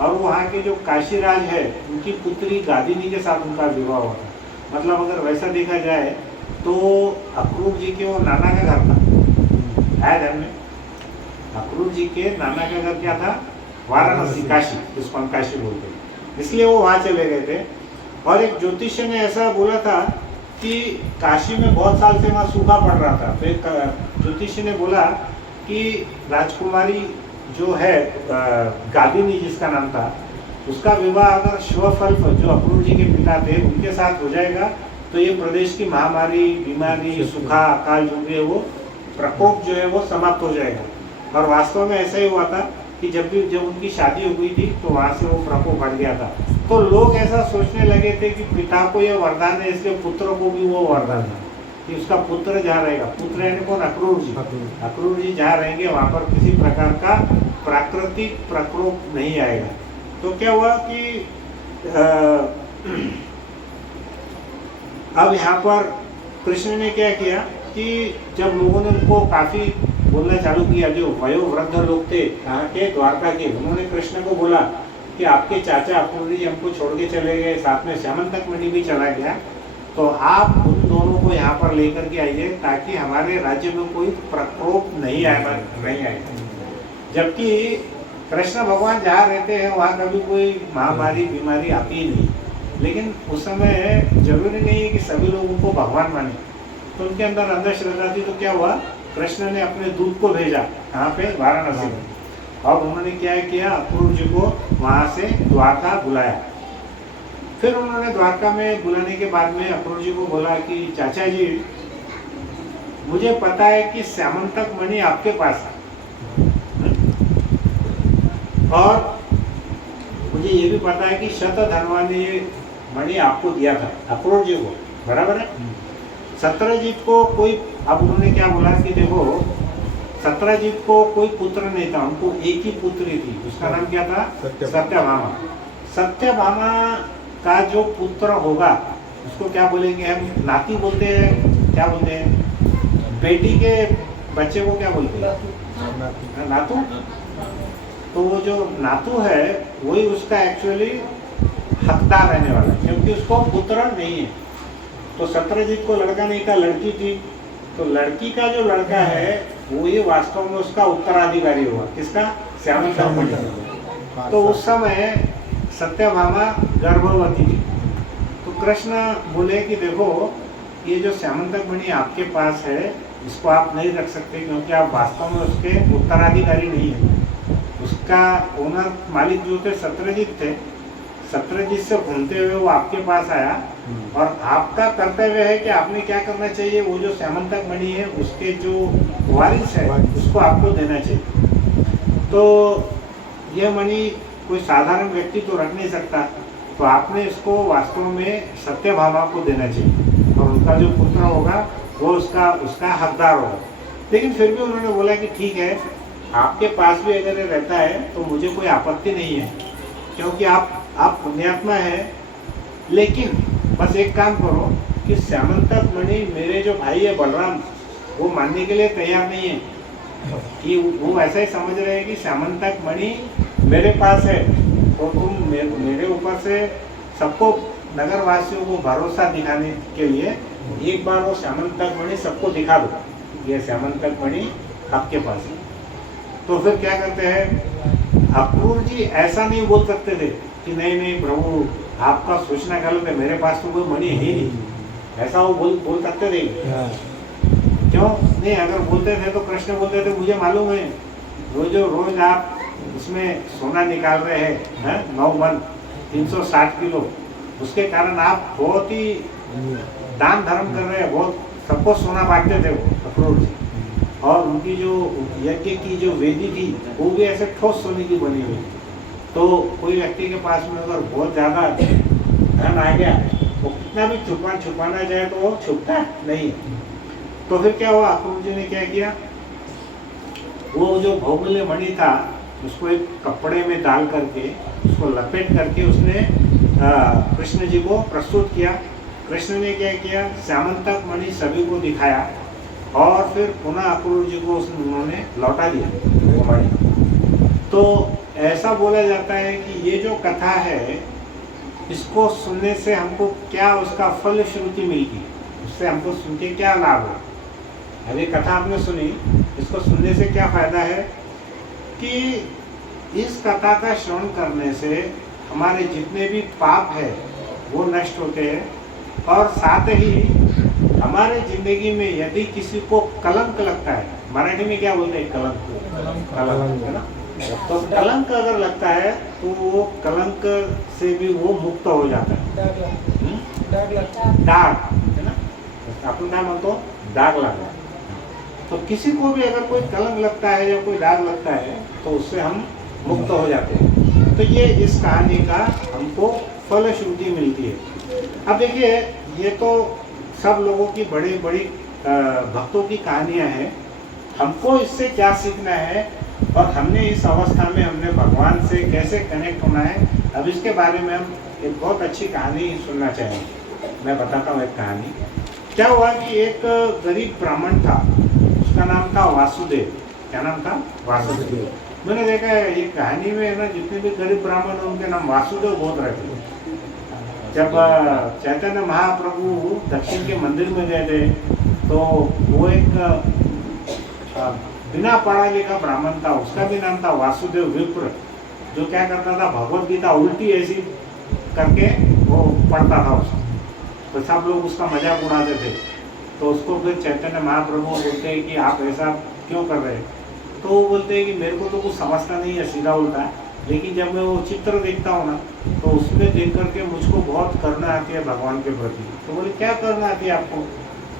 और वहाँ के जो काशीराज है उनकी पुत्री गादिनी के साथ उनका विवाह हुआ था। मतलब अगर वैसा देखा जाए तो अक्रूर जी के वो नाना का घर था, है ध्यान में, अक्रूर जी के नाना का घर क्या था, वाराणसी, काशी, जिसको हम काशी बोलते हैं, इसलिए वो वहाँ चले गए थे। और एक ज्योतिष्य ने ऐसा बोला था कि काशी में बहुत साल से वहाँ सूखा पड़ रहा था। तो एक ज्योतिषी ने बोला कि राजकुमारी जो है गादिनी जिसका नाम था, उसका विवाह अगर श्वफल्फ जो अक्रूर जी के पिता थे उनके साथ हो जाएगा तो ये प्रदेश की महामारी, बीमारी, सूखा, अकाल जो भी है वो प्रकोप जो है वो समाप्त हो जाएगा। और वास्तव में ऐसा ही हुआ था कि जब उनकी शादी हो गई थी तो वहाँ से वो प्रकोप हट गया था। तो लोग ऐसा सोचने लगे थे कि पिता को ये वरदान है, इसके पुत्र को भी वो वरदान है कि उसका पुत्र जहाँ रहेगा, पुत्र यानी कौन, अक्रूर जी, अक्रूर जी जहाँ रहेंगे वहाँ पर किसी प्रकार का प्राकृतिक प्रकोप नहीं आएगा। तो क्या हुआ कि अब यहाँ पर कृष्ण ने क्या किया कि जब लोगों ने उनको काफी बोलना चालू किया, जो वयोवृद्ध लोग थे यहाँ के द्वारका के, उन्होंने कृष्ण को बोला कि आपके चाचा अक्रूर जी हमको छोड़ के चले गए, साथ में श्यामंतक मणि भी चला गया, तो आप उन दोनों को यहाँ पर लेकर के आइए ताकि हमारे राज्य में कोई प्रकोप नहीं आएगा। जबकि कृष्ण भगवान जहाँ रहते हैं वहाँ कभी कोई महामारी, बीमारी आती ही नहीं। लेकिन उस समय जरूरी नहीं है कि सभी लोग उनको भगवान माने, तो उनके अंदर अंधश्रद्धा थी। तो क्या हुआ, कृष्ण ने अपने दूत को भेजा कहाँ पे, वाराणसी में। अब उन्होंने क्या किया, अक्रूर जी को वहाँ से द्वारका बुलाया। फिर उन्होंने द्वारका में बुलाने के बाद में अक्रूर जी को बोला कि चाचा जी, मुझे पता है कि श्यामंतक मणि आपके पास है, और मुझे ये भी पता है कि शतधन्वा ने ये मणि आपको दिया था, अक्रूर जी को, बराबर है। सत्यजित को कोई, अब उन्होंने क्या बोला कि देखो सत्यजित को कोई पुत्र नहीं था, उनको एक ही पुत्री थी, उसका नाम क्या था, सत्यभामा। सत्यभामा का जो पुत्र होगा उसको क्या बोलेंगे हम, नाती बोलते हैं, क्या बोलते हैं, बेटी के बच्चे को क्या बोलते हैं, नातू। तो वो जो नातू है वही उसका एक्चुअली हकदार रहने वाला है, क्योंकि उसको पुत्र नहीं है। तो सत्यजित को लड़का नहीं था, लड़की थी, तो लड़की का जो लड़का है वो ये वास्तव में उसका उत्तराधिकारी हुआ, किसका, श्यामंतक मणि। तो उस समय सत्यभामा गर्भवती थी। तो कृष्ण बोले कि देखो ये जो श्यामंतक मणि आपके पास है इसको आप नहीं रख सकते, क्योंकि आप वास्तव में उसके उत्तराधिकारी नहीं है। उसका ओनर, मालिक जो थे सत्यजित थे, सत्यजित से घूमते हुए वो आपके पास आया, और आपका कर्तव्य है कि आपने क्या करना चाहिए, वो जो श्यामंतक मणि है उसके जो वारिस है उसको आपको देना चाहिए। तो यह मणि कोई साधारण व्यक्ति तो रख नहीं सकता, तो आपने इसको वास्तव में सत्यभामा को देना चाहिए और उनका जो पुत्र होगा वो उसका उसका हकदार होगा। लेकिन फिर भी उन्होंने बोला कि ठीक है, आपके पास भी अगर ये रहता है तो मुझे कोई आपत्ति नहीं है, क्योंकि आप पुण्यात्मा है। लेकिन बस एक काम करो कि श्यामंतक मणि मेरे जो भाई है बलराम, वो मानने के लिए तैयार नहीं है कि वो ऐसा ही समझ रहे हैं कि श्यामंतक मणि मेरे पास है, तो तुम मेरे ऊपर से सबको नगर वासियों को भरोसा दिखाने के लिए एक बार वो श्यामंतक मणि सबको दिखा दो, ये श्यामंतक मणि आपके पास है। तो फिर क्या करते हैं, अक्रूर जी ऐसा नहीं बोल सकते थे कि नहीं नहीं प्रभु आपका सोचना गलत है, मेरे पास तो कोई मणि है ही नहीं, ऐसा वो बोल सकते थे? क्यों नहीं? अगर बोलते थे तो कृष्ण बोलते थे मुझे मालूम है, रोज आप उसमें सोना निकाल रहे हैं 9 मन 360 किलो, उसके कारण आप बहुत ही दान धर्म कर रहे हैं, बहुत सबको सोना बांटते थे वो अक्रूर जी। और उनकी जो यज्ञ की जो वेदी थी वो भी ऐसे ठोस सोने की बनी हुई थी। तो कोई व्यक्ति के पास में अगर बहुत ज़्यादा धन आ गया तो कितना भी छुपाना चाहे तो वो छुपता नहीं। तो फिर क्या हुआ, अक्रूर जी ने क्या किया, वो जो बहुमूल्य मणि था उसको एक कपड़े में डाल करके उसको लपेट करके उसने कृष्ण जी को प्रस्तुत किया। कृष्ण ने क्या किया, श्यामंतक मणि सभी को दिखाया और फिर पुनः अक्रूर जी को उन्होंने लौटा दिया वो मणि। तो ऐसा बोला जाता है कि ये जो कथा है इसको सुनने से हमको क्या उसका फल श्रुति मिलती, उससे हमको सुन के क्या लाभ हो। अभी कथा आपने सुनी, इसको सुनने से क्या फायदा है कि इस कथा का श्रवण करने से हमारे जितने भी पाप है वो नष्ट होते हैं और साथ ही हमारे जिंदगी में यदि किसी को कलंक लगता है, मराठी में क्या बोलते हैं, कलंक है ना, तो कलंक अगर लगता है तो वो कलंक से भी वो मुक्त हो जाता है। दाग है ना, आपण काय म्हणतो, दाग लागला। तो किसी को भी अगर कोई कलंक लगता है या कोई दाग लगता है तो उससे हम मुक्त हो जाते हैं। तो ये इस कहानी का हमको फलश्रुति मिलती है। अब देखिए, ये तो सब लोगों की बड़ी बड़ी भक्तों की कहानियां हैं, हमको इससे क्या सीखना है और हमने इस अवस्था में हमने भगवान से कैसे कनेक्ट होना है, अब इसके बारे में हम एक बहुत अच्छी कहानी सुनना चाहेंगे। मैं बताता हूँ एक कहानी। क्या हुआ कि एक गरीब ब्राह्मण था, उसका नाम था वासुदेव। क्या नाम था? वासुदेव। मैंने देखा है ये कहानी में है ना, जितने भी गरीब ब्राह्मण हैं उनके नाम वासुदेव बहुत रहते हैं। जब चैतन्य महाप्रभु दक्षिण के मंदिर में गए थे तो वो एक बिना पढ़ा लिखा ब्राह्मण था, उसका भी नाम था वासुदेव विप्र, जो क्या करता था, भगवत गीता उल्टी ऐसी करके वो पढ़ता था उसको। तो सब लोग उसका मजाक उड़ाते थे। तो उसको फिर चैतन्य महाप्रभु बोलते हैं कि आप ऐसा क्यों कर रहे हैं? तो वो बोलते हैं कि मेरे को तो कुछ समझता नहीं है, सीधा उल्टा, लेकिन जब मैं वो चित्र देखता हूँ ना तो उसमें देख करके मुझको बहुत करुणा आती है भगवान के प्रति। तो बोले क्या करुणा आती है आपको?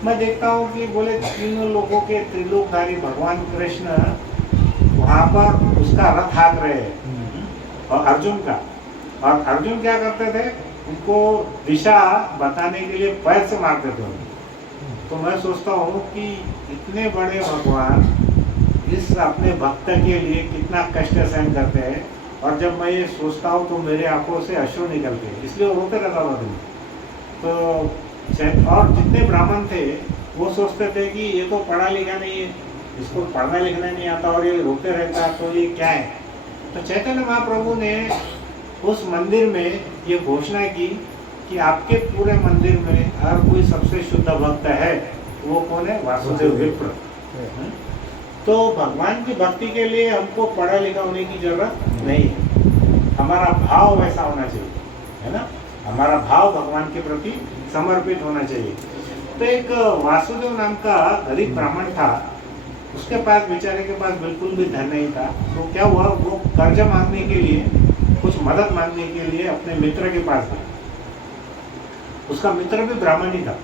मैं देखता हूँ कि बोले तीनों लोगों के त्रिलोकधारी भगवान कृष्ण वहाँ पर उसका रथ हाँक रहे हैं और अर्जुन का, और अर्जुन क्या करते थे, उनको दिशा बताने के लिए पैर से मारते थे। तो मैं सोचता हूँ कि इतने बड़े भगवान इस अपने भक्त के लिए कितना कष्ट सहन करते हैं, और जब मैं ये सोचता हूँ तो मेरे आंखों से अश्रु निकलते हैं, इसलिए वो रोते रहता था दिन। तो और जितने ब्राह्मण थे वो सोचते थे कि ये तो पढ़ा लिखा नहीं है, इसको पढ़ना लिखना नहीं आता और ये रोते रहता, तो ये क्या है। तो चैतन्य महाप्रभु ने उस मंदिर में ये घोषणा की कि आपके पूरे मंदिर में हर कोई सबसे शुद्ध भक्त है, वो कौन है? वासुदेव विप्र। तो भगवान की भक्ति के लिए हमको पढ़ा लिखा होने की जरूरत नहीं है, हमारा भाव वैसा होना चाहिए, है ना, हमारा भाव भगवान के प्रति समर्पित होना चाहिए। तो एक वासुदेव नाम का गरीब ब्राह्मण था, उसके पास, बेचारे के पास बिल्कुल भी धन नहीं था। तो क्या हुआ, वो कर्ज मांगने के लिए, कुछ मदद मांगने के लिए अपने मित्र के पास गया। उसका मित्र भी ब्राह्मण ही था।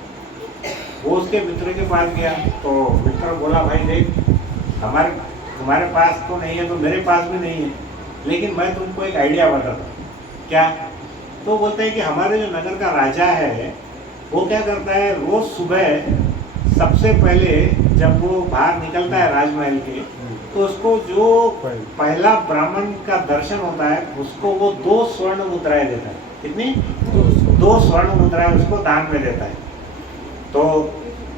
वो उसके मित्र के पास गया तो मित्र बोला, भाई देख, तुम्हारे पास तो नहीं है तो मेरे पास भी नहीं है, लेकिन मैं तुमको एक आइडिया बताता हूँ। क्या? तो बोलता है कि हमारे जो नगर का राजा है वो क्या करता है, रोज सुबह सबसे पहले जब वो बाहर निकलता है राजमहल के, तो उसको जो पहला ब्राह्मण का दर्शन होता है उसको वो 2 स्वर्ण मुद्राएं देता है। कितनी? 2 स्वर्ण मुद्राएं उसको दान में देता है। तो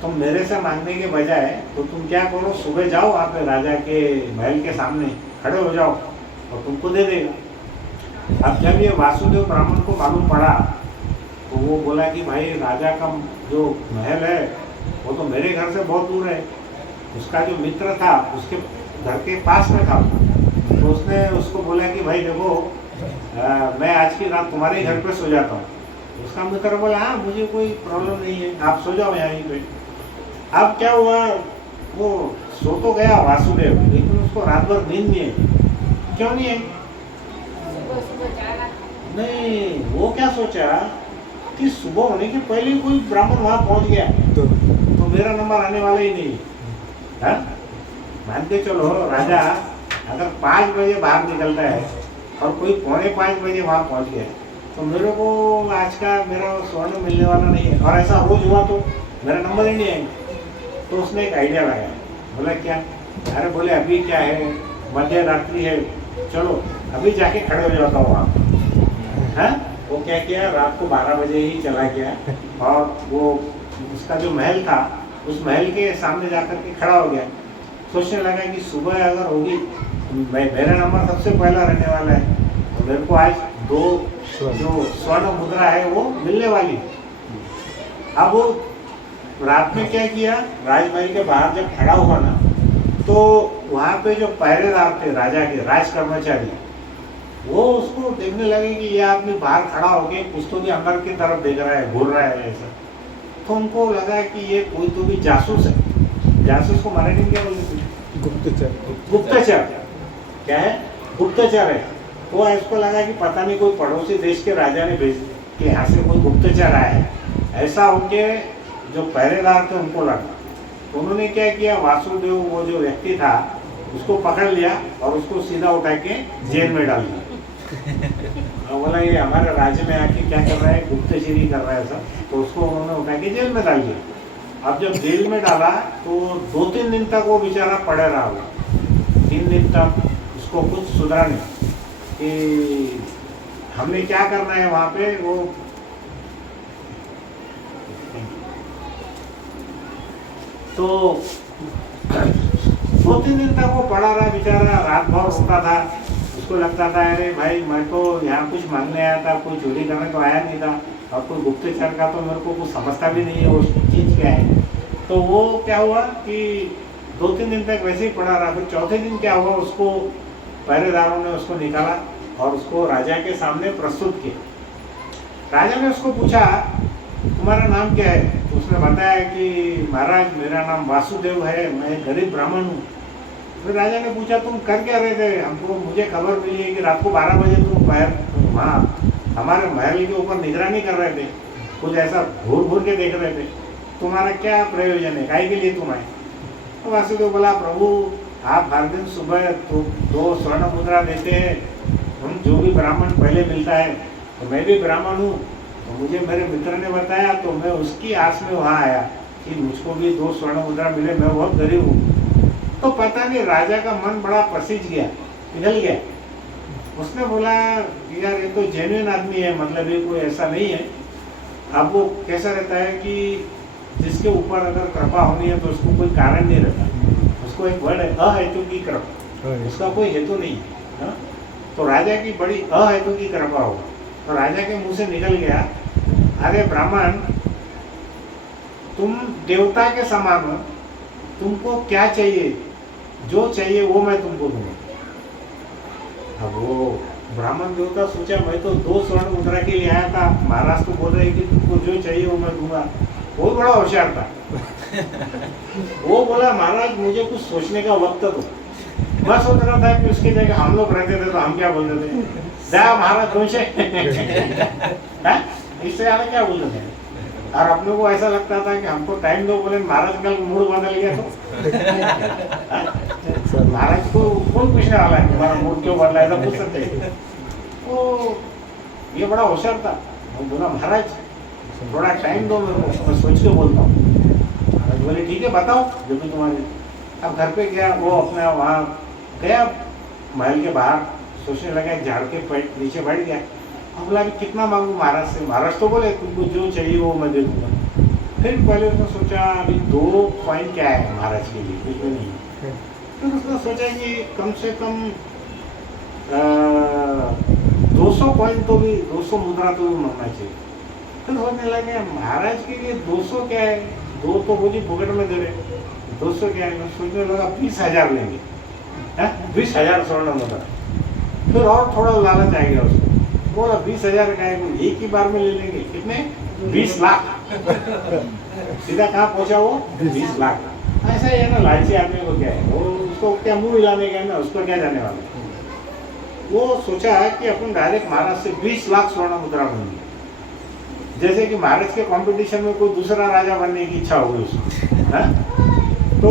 तुम मेरे से मांगने के बजाय तो तुम क्या करो, सुबह जाओ वहाँ पे राजा के महल के सामने खड़े हो जाओ और तुमको दे देगा। अब जब ये वासुदेव ब्राह्मण को मालूम पड़ा तो वो बोला कि भाई राजा का जो महल है वो तो मेरे घर से बहुत दूर है, उसका जो मित्र था उसके घर के पास में था। तो उसने उसको बोला कि भाई देखो मैं आज की रात तुम्हारे घर पे सो जाता हूँ। उसका मित्र बोला हाँ मुझे कोई प्रॉब्लम नहीं है, आप सो जाओ यहीं पे। अब क्या हुआ, वो सो तो गया वासुदेव, लेकिन उसको रात भर नींद नहीं है। क्यों नहीं है? नहीं, वो क्या सोचा कि सुबह होने के पहले ही कोई ब्राह्मण वहां पहुंच गया तो मेरा नंबर आने वाला ही नहीं है। मान के चलो राजा अगर 5 बजे बाहर निकलता है और कोई 4:45 बजे वहां पहुंच गया तो मेरे को आज का मेरा स्वर्ण मिलने वाला नहीं है, और ऐसा रोज हुआ तो मेरा नंबर ही नहीं आएगा। तो उसने एक आइडिया लगाया, बोला क्या? अरे बोले अभी क्या है, मध्य रात्रि है, चलो अभी जाके खड़े हो जाता हूँ वहाँ। वो क्या किया, रात को 12 बजे ही चला गया और वो उसका जो महल था उस महल के सामने जाकर के खड़ा हो गया। सोचने लगा कि सुबह अगर होगी मेरा नंबर सबसे पहला रहने वाला है तो मेरे को आज 2 जो स्वर्ण मुद्रा है वो मिलने वाली। अब वो रात में क्या किया, राजमहल के बाहर जब खड़ा हुआ ना तो वहाँ पे जो पहरेदार थे राजा के, राज कर्मचारी, वो उसको देखने लगे कि ये आदमी बाहर खड़ा होके कुछ तो भी अंदर की तरफ देख रहा है, घूर रहा है ऐसा। तो उनको लगा कि ये कोई तो भी जासूस है। जासूस को मराठी में क्या बोलते हैं? गुप्तचर। गुप्तचर। क्या है? गुप्तचर है। तो इसको लगा कि पता नहीं कोई पड़ोसी देश के राजा ने भेज के यहाँ से कोई गुप्तचर आया है, ऐसा उनके जो पहरेदार थे उनको लगा। तो उन्होंने क्या किया, वासुदेव वो जो व्यक्ति था उसको पकड़ लिया और उसको सीधा उठा के जेल में डाल दिया। बोला ये हमारे राज्य में आके क्या कर रहा है, गुप्तचरी कर रहा है सब। तो उसको उन्होंने उठा के जेल में डाल दिया। अब जब जेल में डाला तो 2-3 दिन तक वो बेचारा पड़े रहा होगा। 3 दिन तक उसको कुछ सुधरा नहीं कि हमने क्या करना है वहाँ पे। वो तो 2-3 दिन तक वो पड़ा रहा बेचारा, रात भर रोता था। उसको लगता था अरे भाई मैं तो यहाँ कुछ मांगने आया था, कोई चोरी करने तो आया नहीं था, और कोई गुप्तचर का तो मेरे को कुछ समझता भी नहीं है वो चीज़ क्या है। तो वो क्या हुआ कि 2-3 दिन तक वैसे ही पड़ा रहा। फिर चौथे दिन क्या हुआ, उसको पहरेदारों ने उसको निकाला और उसको राजा के सामने प्रस्तुत किया। राजा ने उसको पूछा तुम्हारा नाम क्या है? तो उसने बताया कि महाराज मेरा नाम वासुदेव है, मैं गरीब ब्राह्मण हूँ। फिर राजा ने पूछा तुम कर क्या रहे थे? हमको मुझे खबर मिली है कि रात को 12 बजे तुम वहाँ हमारे महल के ऊपर निगरानी कर रहे थे, कुछ ऐसा घूर घूर के देख रहे थे, तुम्हारा क्या प्रयोजन है, काहे के लिए तुम आए? तो वासुदेव बोला प्रभु आप हर दिन सुबह तो 2 स्वर्ण मुद्रा देते हैं, हम जो भी ब्राह्मण पहले मिलता है, तो मैं भी ब्राह्मण हूँ, तो मुझे मेरे मित्र ने बताया तो मैं उसकी आस में वहाँ आया कि मुझको भी 2 स्वर्ण मुद्रा मिले, मैं बहुत गरीब हूँ। तो पता नहीं राजा का मन बड़ा पसीज गया, पिघल गया। उसने बोला यार ये तो जेन्युइन आदमी है, मतलब ये कोई ऐसा नहीं है। अब वो कैसा रहता है कि जिसके ऊपर अगर कृपा होनी है तो उसको कोई कारण नहीं रहता, उसको एक वर्ड है अहेतु की कृपा, उसका कोई हेतु नहीं है। तो राजा की बड़ी अहेतु की कृपा होगा। तो राजा के मुंह से निकल गया अरे ब्राह्मण तुम देवता के समान हो, तुमको क्या चाहिए, जो चाहिए वो मैं तुमको दूंगा। अब वो ब्राह्मण देवता सोचा मैं तो 2 स्वर्ण मुद्रा के लिए आया था, महाराज तो बोल रहे कि तुमको जो चाहिए वो मैं दूंगा। वो बड़ा होशियार था। वो बोला महाराज मुझे कुछ सोचने का वक्त दो। मैं सोच रहा था कि उसकी जगह हम लोग रहते थे तो हम क्या बोलते थे, जा महाराज तुमसे इससे ज्यादा क्या बोलते थे। और अपने को ऐसा लगता था कि हमको टाइम दो, बोले महाराज का मूड बदल गया तो महाराज को कौन पूछने वाला है तुम्हारा मूड क्यों बदला, ऐसा पूछ सकते हैं। तो ये बड़ा होशियार था। मैं बोला महाराज थोड़ा टाइम दो मेरे को, मैं सोच के बोलता हूँ। महाराज बोले ठीक है बताओ जो भी तुम्हारे। अब घर पे गया, वो अपने वहाँ गया महल के बाहर, सोचने लगा एक झाड़ के नीचे बैठ गया। अब बोला कि कितना मांगू महाराज से। महाराज तो बोले तुमको जो चाहिए वो मैं दे दूंगा। फिर पहले उसने सोचा अभी 2 कॉइन क्या है महाराज के लिए, कुछ भी नहीं। फिर उसने सोचा कि कम से कम 200 कॉइन तो भी, 200 मुद्रा तो भी मांगना चाहिए। फिर सोचने लगे महाराज के लिए 200 क्या है, 2 तो बोली पॉकेट में दे रहे, 200 क्या है। मैं सोचने लगा 20,000 लेंगे, 20,000 स्वर्ण मुद्रा। फिर और थोड़ा लालच आ गया उसको, बोला 20,000 का है, एक ही बार में ले लेंगे। कितने? 20 लाख। सीधा कहाँ पहुंचा वो? 20 लाख। ऐसा ही है ना, लालची आदमी को क्या है, वो उसको क्या मुंह हिलाने का है ना, उसको क्या जाने वाला है। वो सोचा है कि अपन डायरेक्ट महाराज से 20 लाख स्वर्ण मुद्रा बनेंगे। जैसे कि महाराज के कंपटीशन में कोई दूसरा राजा बनने की इच्छा हो गई उसको, है? तो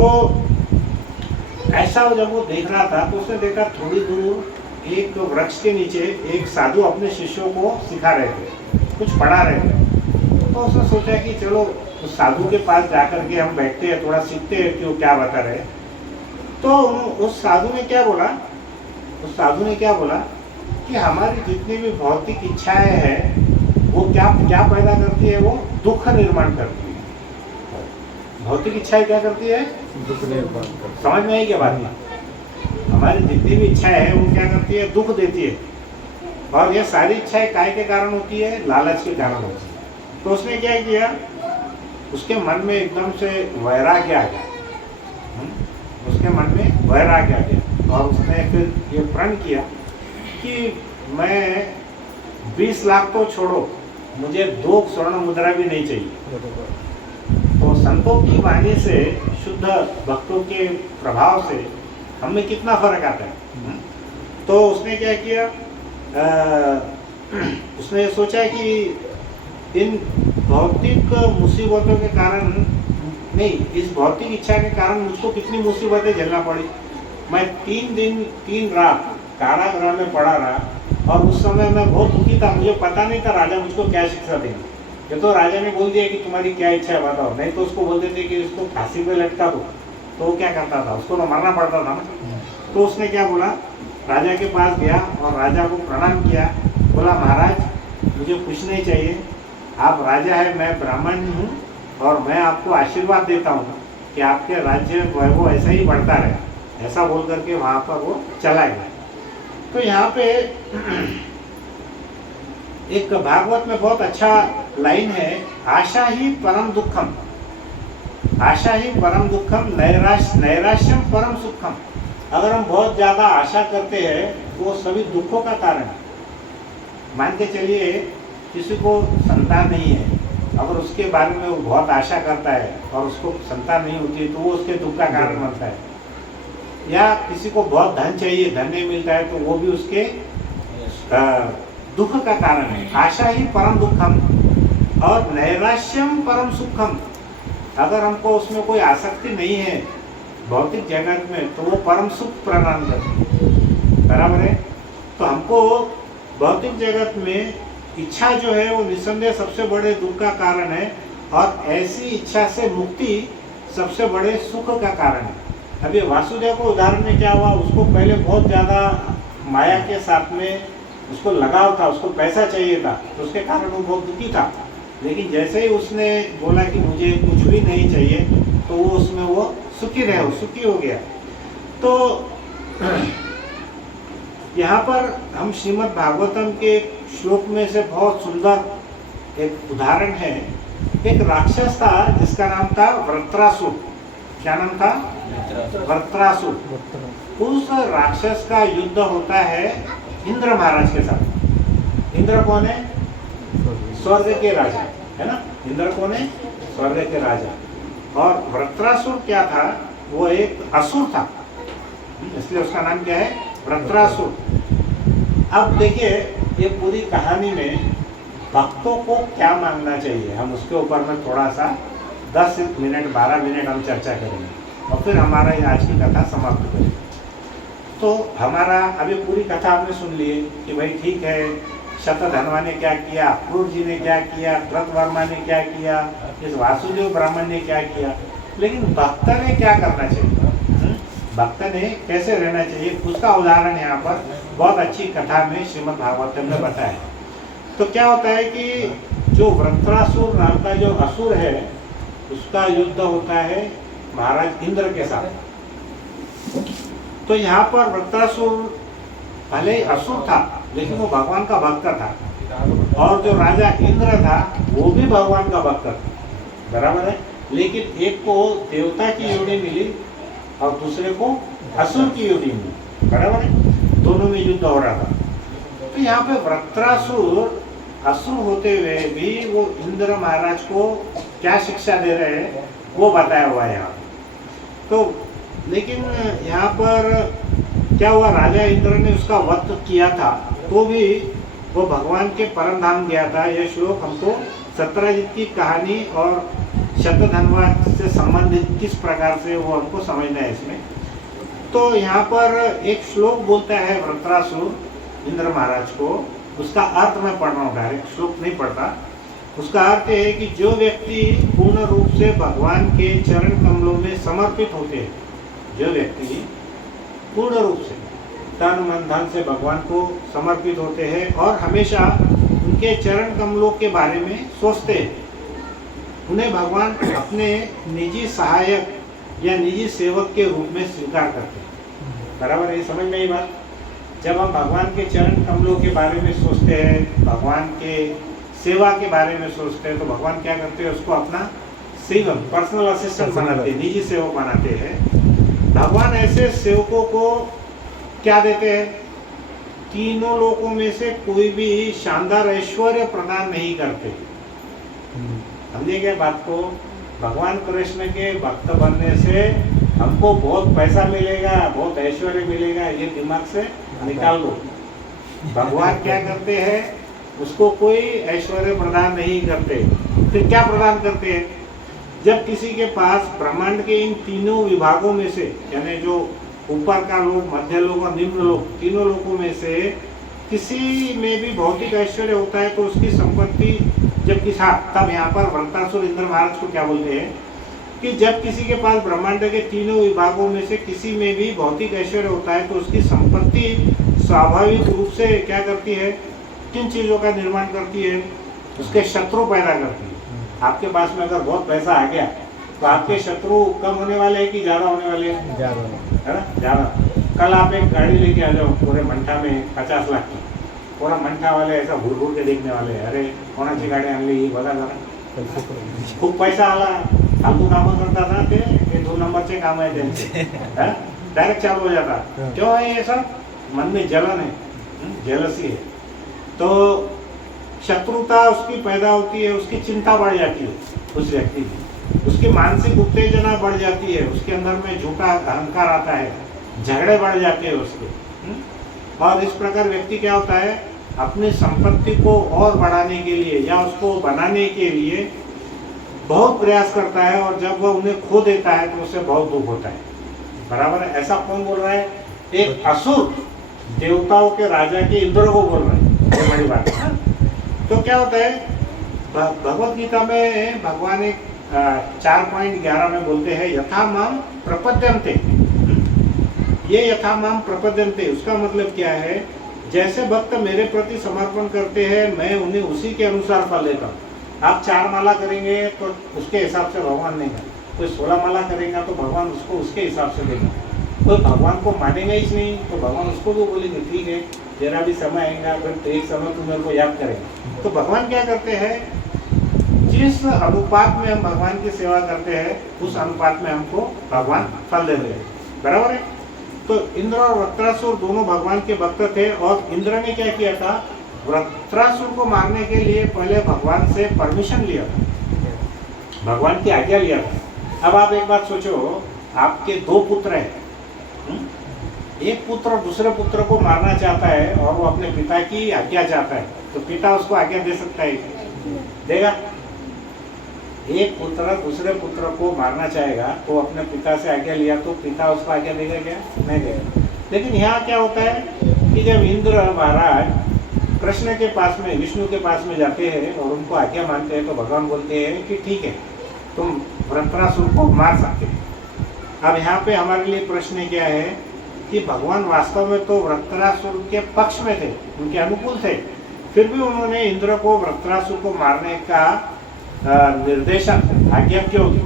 ऐसा जब वो देख रहा था तो उसने देखा थोड़ी दूर एक वृक्ष के नीचे एक साधु अपने शिष्यों को सिखा रहे थे, कुछ पढ़ा रहे थे। तो उसने सोचा कि चलो उस साधु के पास जाकर के हम बैठते हैं, थोड़ा सीखते हैं कि वो क्या बता रहे। तो उस साधु ने क्या बोला, उस साधु ने क्या बोला कि हमारी जितनी भी भौतिक इच्छाएं हैं वो क्या क्या पैदा करती है, वो दुख निर्माण करती है। भौतिक इच्छाएं क्या करती है? दुख निर्माण करती है। समझ में आई क्या बात? हमारी जितनी भी इच्छाएं हैं वो क्या करती है? दुख देती है। और ये सारी इच्छाएं काय के कारण होती है? लालच के कारण होती है। तो उसने क्या किया, उसके मन में एकदम से वैराग्य आ गया। उसके मन में वैराग्य आ गया और उसने फिर ये प्रण किया कि मैं 20 लाख तो छोड़ो, मुझे 2 स्वर्ण मुद्रा भी नहीं चाहिए। तो संतों की वाणी से, शुद्ध भक्तों के प्रभाव से हमें कितना फर्क आता है। तो उसने क्या किया, उसने सोचा कि इन भौतिक मुसीबतों के कारण नहीं, इस भौतिक इच्छा के कारण मुझको कितनी मुसीबतें झेलना पड़ी। मैं 3 दिन 3 रात कारागृह में पड़ा रहा और उस समय मैं बहुत दुखी था। मुझे पता नहीं था राजा मुझको क्या शिक्षा देंगे। ये तो राजा ने बोल दिया कि तुम्हारी क्या इच्छा है बताओ, नहीं तो उसको बोल देते कि इसको फांसी पे लटका दो, तो वो क्या करता था, उसको तो मरना पड़ता था ना। तो उसने क्या बोला, राजा के पास गया और राजा को प्रणाम किया। बोला महाराज मुझे कुछ नहीं चाहिए, आप राजा है, मैं ब्राह्मण हूँ और मैं आपको आशीर्वाद देता हूँ कि आपके राज्य वैभव ऐसा ही बढ़ता रहे। ऐसा बोल करके वहाँ पर वो चला गया। तो यहाँ पे एक भागवत में बहुत अच्छा लाइन है, आशा ही परम दुखम, आशा ही परम दुखम, नैराश्यम परम सुखम। अगर हम बहुत ज़्यादा आशा करते हैं वो सभी दुखों का कारण है। मान के चलिए किसी को संतान नहीं है, अगर उसके बारे में वो बहुत आशा करता है और उसको संतान नहीं होती है तो वो उसके दुख का कारण बनता है। या किसी को बहुत धन चाहिए, धन नहीं मिलता है तो वो भी उसके दुख का कारण है। आशा ही परम दुखम और नैराश्यम परम सुखम। अगर हमको उसमें कोई आसक्ति नहीं है भौतिक जगत में तो वो परम सुख प्रदान करती है, बराबर है। तो हमको भौतिक जगत में इच्छा जो है वो निस्संदेह सबसे बड़े दुख का कारण है और ऐसी इच्छा से मुक्ति सबसे बड़े सुख का कारण है। अभी वासुदेव को उदाहरण में क्या हुआ, उसको पहले बहुत ज़्यादा माया के साथ में उसको लगाव था, उसको पैसा चाहिए था, तो उसके कारण वो बहुत दुखी था। लेकिन जैसे ही उसने बोला कि मुझे कुछ भी नहीं चाहिए तो वो उसमें वो सुखी रहे, सुखी हो गया। तो यहाँ पर हम श्रीमद् भागवतम के श्लोक में से बहुत सुंदर एक उदाहरण है। एक राक्षस था जिसका नाम था वृत्रासुर। क्या नाम था? वृत्रासुर। उस राक्षस का युद्ध होता है इंद्र महाराज के साथ। इंद्र कौन है? स्वर्ग के राजा, है ना। इंद्र कौन है? स्वर्ग के राजा। और वृत्रासुर क्या था? वो एक असुर था, इसलिए उसका नाम क्या है? वृत्रासुर। अब देखिए ये पूरी कहानी में भक्तों को क्या मांगना चाहिए, हम उसके ऊपर में थोड़ा सा 10 मिनट 12 मिनट हम चर्चा करेंगे और फिर हमारा ये आज की कथा समाप्त करेंगे। तो हमारा अभी पूरी कथा आपने सुन ली है कि भाई ठीक है, शतधन्वा ने क्या किया, क्रूर जी ने क्या किया, कृतवर्मा ने क्या किया, इस वासुदेव ब्राह्मण ने क्या किया, लेकिन भक्त ने क्या करना चाहिए, भक्त ने कैसे रहना चाहिए, उसका उदाहरण यहाँ पर बहुत अच्छी कथा में श्रीमद् भागवतम में बताया। तो क्या होता है कि जो वृत्रासुर नाम का जो असुर है उसका युद्ध होता है महाराज इंद्र के साथ। तो यहाँ पर वृत्रासुर भले ही असुर था लेकिन वो भगवान का भक्त था, और जो राजा इंद्र था वो भी भगवान का भक्त था, बराबर है। लेकिन एक को देवता की योनि मिली और दूसरे को असुर की योनि मिली, बराबर है, दोनों में युद्ध हो रहा था। तो यहाँ पे वृत्रासुर असुर होते हुए भी वो इंद्र महाराज को क्या शिक्षा दे रहे हैं वो बताया हुआ है यहाँ। तो लेकिन यहाँ पर क्या हुआ, राजा इंद्र ने उसका वध किया था तो भी वो भगवान के परम धाम गया था। यह श्लोक हमको सत्यजित की कहानी और शतधन्वा से संबंधित किस प्रकार से वो हमको समझना है इसमें। तो यहाँ पर एक श्लोक बोलता है वृत्रासुर इंद्र महाराज को, उसका अर्थ मैं पढ़ रहा हूँ, डायरेक्ट श्लोक नहीं पढ़ता। उसका अर्थ है कि जो व्यक्ति पूर्ण रूप से भगवान के चरण कमलों में समर्पित होते हैं, जो व्यक्ति पूर्ण रूप से तन मन धन से भगवान को समर्पित होते हैं और हमेशा उनके चरण कमलों के बारे में सोचते हैं, उन्हें भगवान अपने निजी सहायक या निजी सेवक के रूप में स्वीकार करते हैं, बराबर है, समझ में ये बात। जब हम भगवान के चरण कमलों के बारे में सोचते हैं, भगवान के सेवा के बारे में सोचते हैं, तो भगवान क्या करते हैं, उसको अपना सेवक पर्सनल असिस्टेंट बनाते हैं, निजी सेवक बनाते हैं। भगवान ऐसे सेवकों को क्या देते हैं, तीनों लोकों में से कोई भी शानदार ऐश्वर्य प्रदान नहीं करते। समझिए क्या बात को, भगवान कृष्ण के भक्त बनने से हमको बहुत पैसा मिलेगा, बहुत ऐश्वर्य मिलेगा, ये दिमाग से निकाल लो। भगवान क्या करते हैं, उसको कोई ऐश्वर्य प्रदान नहीं करते। फिर क्या प्रदान करते हैं, जब किसी के पास ब्रह्मांड के इन तीनों विभागों में से, यानी जो ऊपर का लोक, मध्य लोक और निम्न लोक, तीनों लोकों में से किसी में भी भौतिक ऐश्वर्य होता है तो उसकी संपत्ति जब किस तब यहाँ पर वृत्रासुर इंद्र महाराज को क्या बोलते हैं कि जब किसी के पास ब्रह्मांड के तीनों विभागों में से किसी में भी भौतिक ऐश्वर्य होता है तो उसकी संपत्ति स्वाभाविक रूप से क्या करती है, किन चीज़ों का निर्माण करती है, उसके शत्रु पैदा करती है। आपके पास में अगर बहुत पैसा आ गया तो आपके शत्रु कम होने वाले हैं कि ज़्यादा होने वाले हैं, है ना, ज़्यादा। कल आप एक गाड़ी लेके आ जाओ पूरे मंठा में 50 लाख की, पूरा मंठा वाले ऐसा घूर घूर के देखने वाले, अरे कोणाची गाडी आणली बघा जरा, खूप पैसा आला, फालतू कामं करता था ते 2 नंबरचे काम आहे त्यांचे, डायरेक्ट चालू हो जाता। क्यों है ये सब, मन में जलन है, जेलसी है, तो शत्रुता उसकी पैदा होती है, उसकी चिंता बढ़ जाती है उस व्यक्ति की, उसकी मानसिक उत्तेजना बढ़ जाती है, उसके अंदर में झूठा अहंकार आता है, झगड़े बढ़ जाते हैं उसके। और इस प्रकार व्यक्ति क्या होता है, अपनी संपत्ति को और बढ़ाने के लिए या उसको बनाने के लिए बहुत प्रयास करता है, और जब वह उन्हें खो देता है तो उसे बहुत दुख होता है, बराबर है। ऐसा कौन बोल रहा है, एक असुर देवताओं के राजा के इंद्र को बोल रहा है, ये बड़ी बात है। तो क्या होता है, भगवत गीता में भगवान एक 4.11 में बोलते हैं, यथा माम प्रपद्यन्ते। ये यथा माम प्रपद्यन्ते उसका मतलब क्या है, जैसे भक्त मेरे प्रति समर्पण करते हैं मैं उन्हें उसी के अनुसार फल देता हूँ। आप 4 माला करेंगे तो उसके हिसाब से भगवान देगा, कोई 16 माला करेगा तो भगवान उसको उसके हिसाब से देगा। कोई भगवान को मानेगा ही नहीं तो भगवान उसको भी बोलेंगे ठीक है तेरा भी समय आएगा, फिर एक समय तू मेरे को याद करेगा। तो भगवान क्या करते हैं, जिस अनुपात में हम भगवान की सेवा करते हैं उस अनुपात में हमको भगवान फल दे रहे हैं, बराबर है। तो इंद्र और वृत्रासुर दोनों भगवान के भक्त थे, और इंद्र ने क्या किया था, वृत्रासुर को मारने के लिए पहले भगवान से परमिशन लिया था, भगवान की आज्ञा लिया था। अब आप एक बात सोचो, आपके 2 पुत्र हैं, एक पुत्र दूसरे पुत्र को मारना चाहता है और वो अपने पिता की आज्ञा चाहता है, तो पिता उसको आज्ञा दे सकता है, देगा? एक पुत्र दूसरे पुत्र को मारना चाहेगा तो अपने पिता से आज्ञा लिया तो पिता उसको आज्ञा देगा क्या? नहीं देगा। लेकिन यहाँ क्या होता है कि जब इंद्र महाराज कृष्ण के पास में, विष्णु के पास में जाते हैं और उनको आज्ञा मानते हैं, तो भगवान बोलते हैं कि ठीक है, तुम वृत्रासुर को मार सकते हो। अब यहाँ पे हमारे लिए प्रश्न क्या है कि भगवान वास्तव में तो वृत्रासुर के पक्ष में थे, उनके अनुकूल थे, फिर भी उन्होंने इंद्र को वृत्रासुर को मारने का निर्देशन, आज्ञा क्यों दी?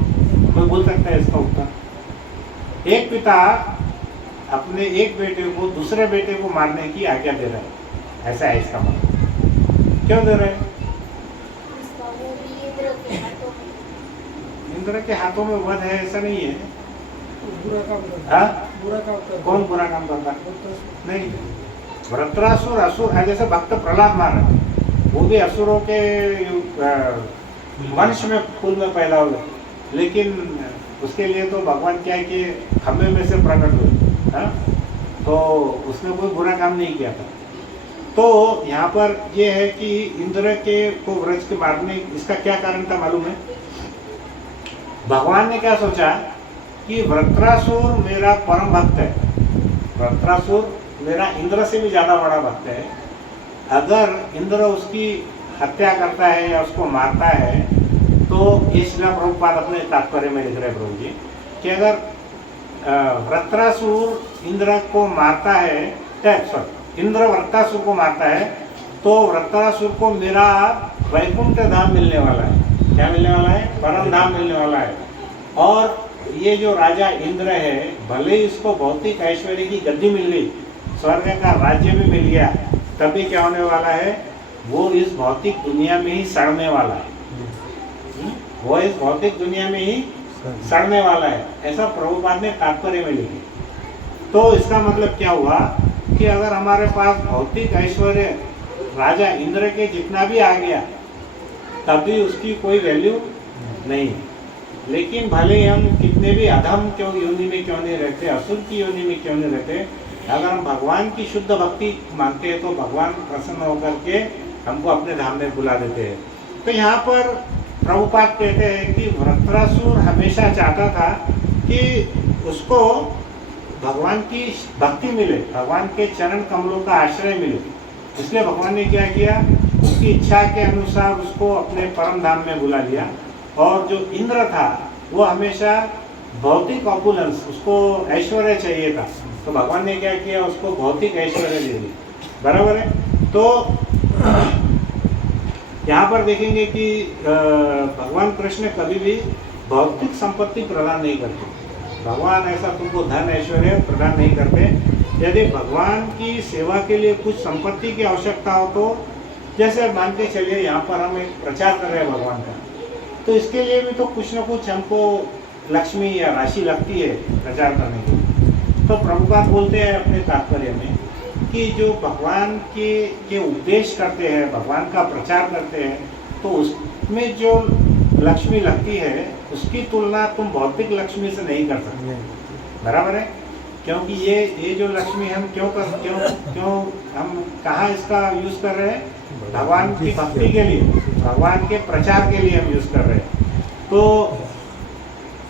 कोई बोल सकता है इसका उत्तर? एक पिता अपने एक बेटे को दूसरे बेटे को मारने की आज्ञा दे रहा है, ऐसा है इसका मतलब। क्यों दे रहे हैं? इंद्र के हाथों में वध है, ऐसा नहीं है। बुरा काम करता हाँ? बुरा काम करता कौन बुरा काम करता? नहीं, वृत्रासुर असुर है, जैसे भक्त प्रहलाद मार रहे थे, वो भी असुरों के वंश में कुल में पैदा हुए, लेकिन उसके लिए तो भगवान क्या है कि खम्भे में से प्रकट हुए, हाँ? तो उसने कोई बुरा काम नहीं किया था। तो यहाँ पर ये है कि इंद्र के को व्रज के मारने, इसका क्या कारण था मालूम है? भगवान ने क्या सोचा कि वृत्रासुर मेरा परम भक्त है, वृत्रासुर मेरा इंद्र से भी ज़्यादा बड़ा भक्त है, अगर इंद्र उसकी हत्या करता है या उसको मारता है, तो ये शिला प्रभुपाद अपने तात्पर्य में लिख रहे हैं प्रभु जी कि अगर वृत्रासुर इंद्र को मारता है, इंद्र वृत्रासुर को मारता है, तो वृत्रासुर को मेरा वैकुंठ धाम मिलने वाला है। क्या मिलने वाला है? परम धाम मिलने वाला है। और ये जो राजा इंद्र है, भले ही इसको भौतिक ऐश्वर्य की गद्दी मिल गई, स्वर्ग का राज्य भी मिल गया, तभी क्या होने वाला है? वो इस भौतिक दुनिया में ही सड़ने वाला है। वो इस भौतिक दुनिया में ही सड़ने वाला है, ऐसा प्रभुपाद ने तात्पर्य में लिखी। तो इसका मतलब क्या हुआ कि अगर हमारे पास भौतिक ऐश्वर्य राजा इंद्र के जितना भी आ गया, तभी उसकी कोई वैल्यू नहीं। लेकिन भले ही हम कितने भी अधम क्यों योनि में क्यों नहीं रहते, असुर की योनि में क्यों नहीं रहते, अगर हम भगवान की शुद्ध भक्ति मांगते हैं तो भगवान प्रसन्न होकर के हमको अपने धाम में बुला देते हैं। तो यहाँ पर प्रभुपाद कहते हैं कि वृत्रासुर हमेशा चाहता था कि उसको भगवान की भक्ति मिले, भगवान के चरण कमलों का आश्रय मिले, इसलिए भगवान ने क्या किया? उसकी इच्छा के अनुसार उसको अपने परम धाम में बुला लिया। और जो इंद्र था वो हमेशा भौतिक ऑपुलेंस, उसको ऐश्वर्य चाहिए था, तो भगवान ने क्या किया? उसको भौतिक ऐश्वर्य दे दी। बराबर है? तो यहाँ पर देखेंगे कि भगवान कृष्ण कभी भी भौतिक संपत्ति प्रदान नहीं करते। भगवान ऐसा तुमको धन ऐश्वर्य प्रदान नहीं करते। यदि भगवान की सेवा के लिए कुछ संपत्ति की आवश्यकता हो, तो जैसे मान के चलिए यहाँ पर हम एक प्रचार कर रहे हैं भगवान का, तो इसके लिए भी तो कुछ ना कुछ हमको लक्ष्मी या राशि लगती है प्रचार करने के लिए। तो प्रभुपाद बोलते हैं अपने तात्पर्य में कि जो भगवान के उपदेश करते हैं, भगवान का प्रचार करते हैं, तो उसमें जो लक्ष्मी लगती है उसकी तुलना तुम भौतिक लक्ष्मी से नहीं कर सकते। बराबर है? क्योंकि ये जो लक्ष्मी हम क्यों हम कहाँ इसका यूज़ कर रहे हैं? भगवान की भक्ति के लिए, भगवान के प्रचार के लिए हम यूज़ कर रहे हैं। तो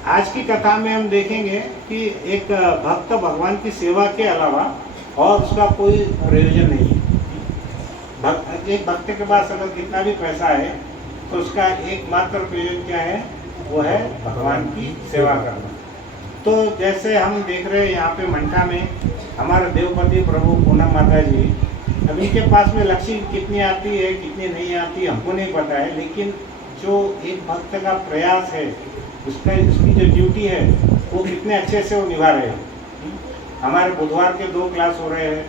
आज की कथा में हम देखेंगे कि एक भक्त भगवान की सेवा के अलावा और उसका कोई प्रयोजन नहीं है। एक भक्त के पास अगर कितना भी पैसा है तो उसका एकमात्र प्रयोजन क्या है? वो है भगवान की सेवा करना। तो जैसे हम देख रहे हैं यहाँ पे मंठा में हमारे देवपति प्रभु पूनम माता जी, अब इनके पास में लक्ष्मी कितनी आती है कितनी नहीं आती हमको नहीं पता है, लेकिन जो एक भक्त का प्रयास है, उसकी जो ड्यूटी है वो कितने अच्छे से वो निभा रहे हैं। हमारे बुधवार के 2 क्लास हो रहे हैं,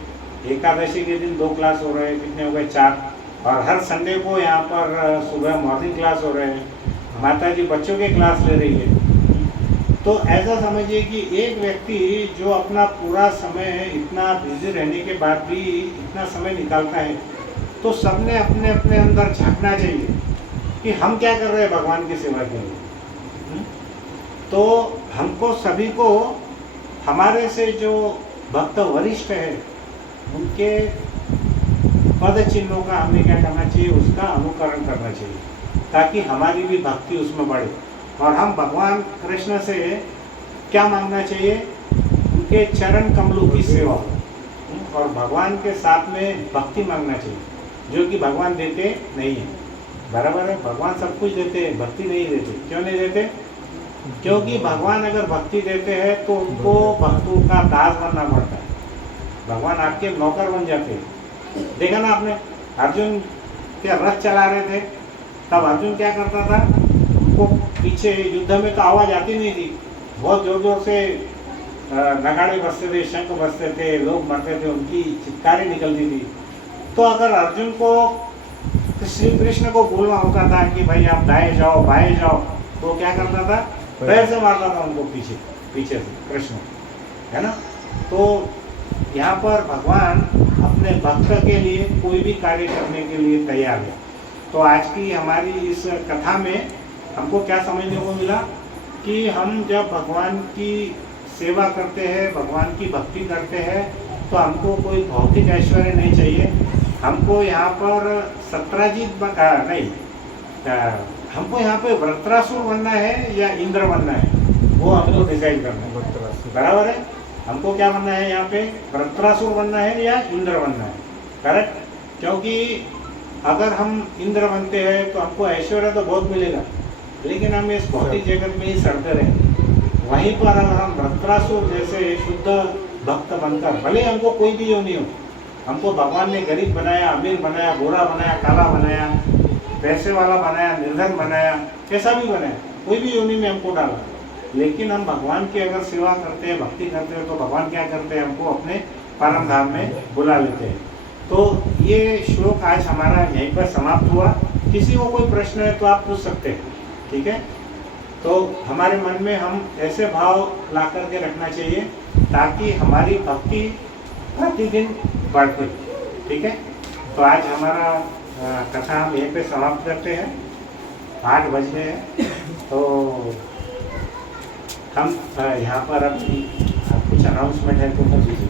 एकादशी के दिन 2 क्लास हो रहे हैं, कितने हो गए? 4। और हर संडे को यहाँ पर सुबह मॉर्निंग क्लास हो रहे हैं। माता जी बच्चों के क्लास ले रही है। तो ऐसा समझिए कि एक व्यक्ति जो अपना पूरा समय इतना बिजी रहने के बाद भी इतना समय निकालता है, तो सबने अपने अपने अंदर झांकना चाहिए कि हम क्या कर रहे हैं भगवान की सेवा के लिए। तो हमको सभी को हमारे से जो भक्त वरिष्ठ है उनके पद चिन्हों का हमें क्या करना चाहिए? उसका अनुकरण करना चाहिए, ताकि हमारी भी भक्ति उसमें बढ़े। और हम भगवान कृष्ण से क्या मांगना चाहिए? उनके चरण कमलों की सेवा और भगवान के साथ में भक्ति मांगना चाहिए। जो कि भगवान देते नहीं है। बराबर है, भगवान सब कुछ देते हैं, भक्ति नहीं देते। क्यों नहीं देते? क्योंकि भगवान अगर भक्ति देते हैं तो उनको भक्तों का दास बनना पड़ता है। भगवान आपके नौकर बन जाते हैं। देखा ना आपने, अर्जुन के रथ चला रहे थे, तब अर्जुन क्या करता था? उनको पीछे युद्ध में तो आवाज़ आती नहीं थी, बहुत जोर जोर से नगाड़े बजते थे, शंख बजते थे, लोग मरते थे, उनकी चित्कारें निकलती थी। तो अगर अर्जुन को श्री कृष्ण को बोलना होता था कि भाई आप दाएं जाओ बाएं जाओ, तो क्या करता था? पैर से मारता था उनको पीछे से कृष्ण, है ना। तो यहाँ पर भगवान अपने भक्त के लिए कोई भी कार्य करने के लिए तैयार है। तो आज की हमारी इस कथा में हमको क्या समझने को मिला कि हम जब भगवान की सेवा करते हैं, भगवान की भक्ति करते हैं, तो हमको कोई भौतिक ऐश्वर्य नहीं चाहिए। हमको यहाँ पर सत्राजीत नहीं, हमको यहाँ पे वृत्रासुर बनना है या इंद्र बनना है, वो हमको डिसाइड करना है। बराबर है, हमको क्या बनना है यहाँ पे? वृत्रासुर बनना है या इंद्र बनना है। करेक्ट? क्योंकि अगर हम इंद्र बनते हैं तो हमको ऐश्वर्य तो बहुत मिलेगा, लेकिन हम इस भौतिक जगत में ही सड़ते रहेंगे। वहीं पर अगर हम वृत्रासुर जैसे शुद्ध भक्त बनकर, भले हमको कोई भी योनि हो, हमको भगवान ने गरीब बनाया, अमीर बनाया, गोरा बनाया, काला बनाया, पैसे वाला बनाया, निर्धन बनाया, कैसा भी बनाया, कोई भी योनि में हमको डाला, लेकिन हम भगवान की अगर सेवा करते हैं, भक्ति करते हैं, तो भगवान क्या करते हैं? हमको अपने परम धाम में बुला लेते हैं। तो ये श्लोक आज हमारा यहीं पर समाप्त हुआ। किसी को कोई प्रश्न है तो आप पूछ सकते हैं, ठीक है। तो हमारे मन में हम ऐसे भाव ला करके रखना चाहिए ताकि हमारी भक्ति प्रतिदिन बढ़ते, ठीक है। तो आज हमारा कथा हम यहीं पे समाप्त करते हैं। 8 बज गए हैं, तो हम यहाँ पर अब कुछ अनाउंसमेंट है तो कर दीजिए।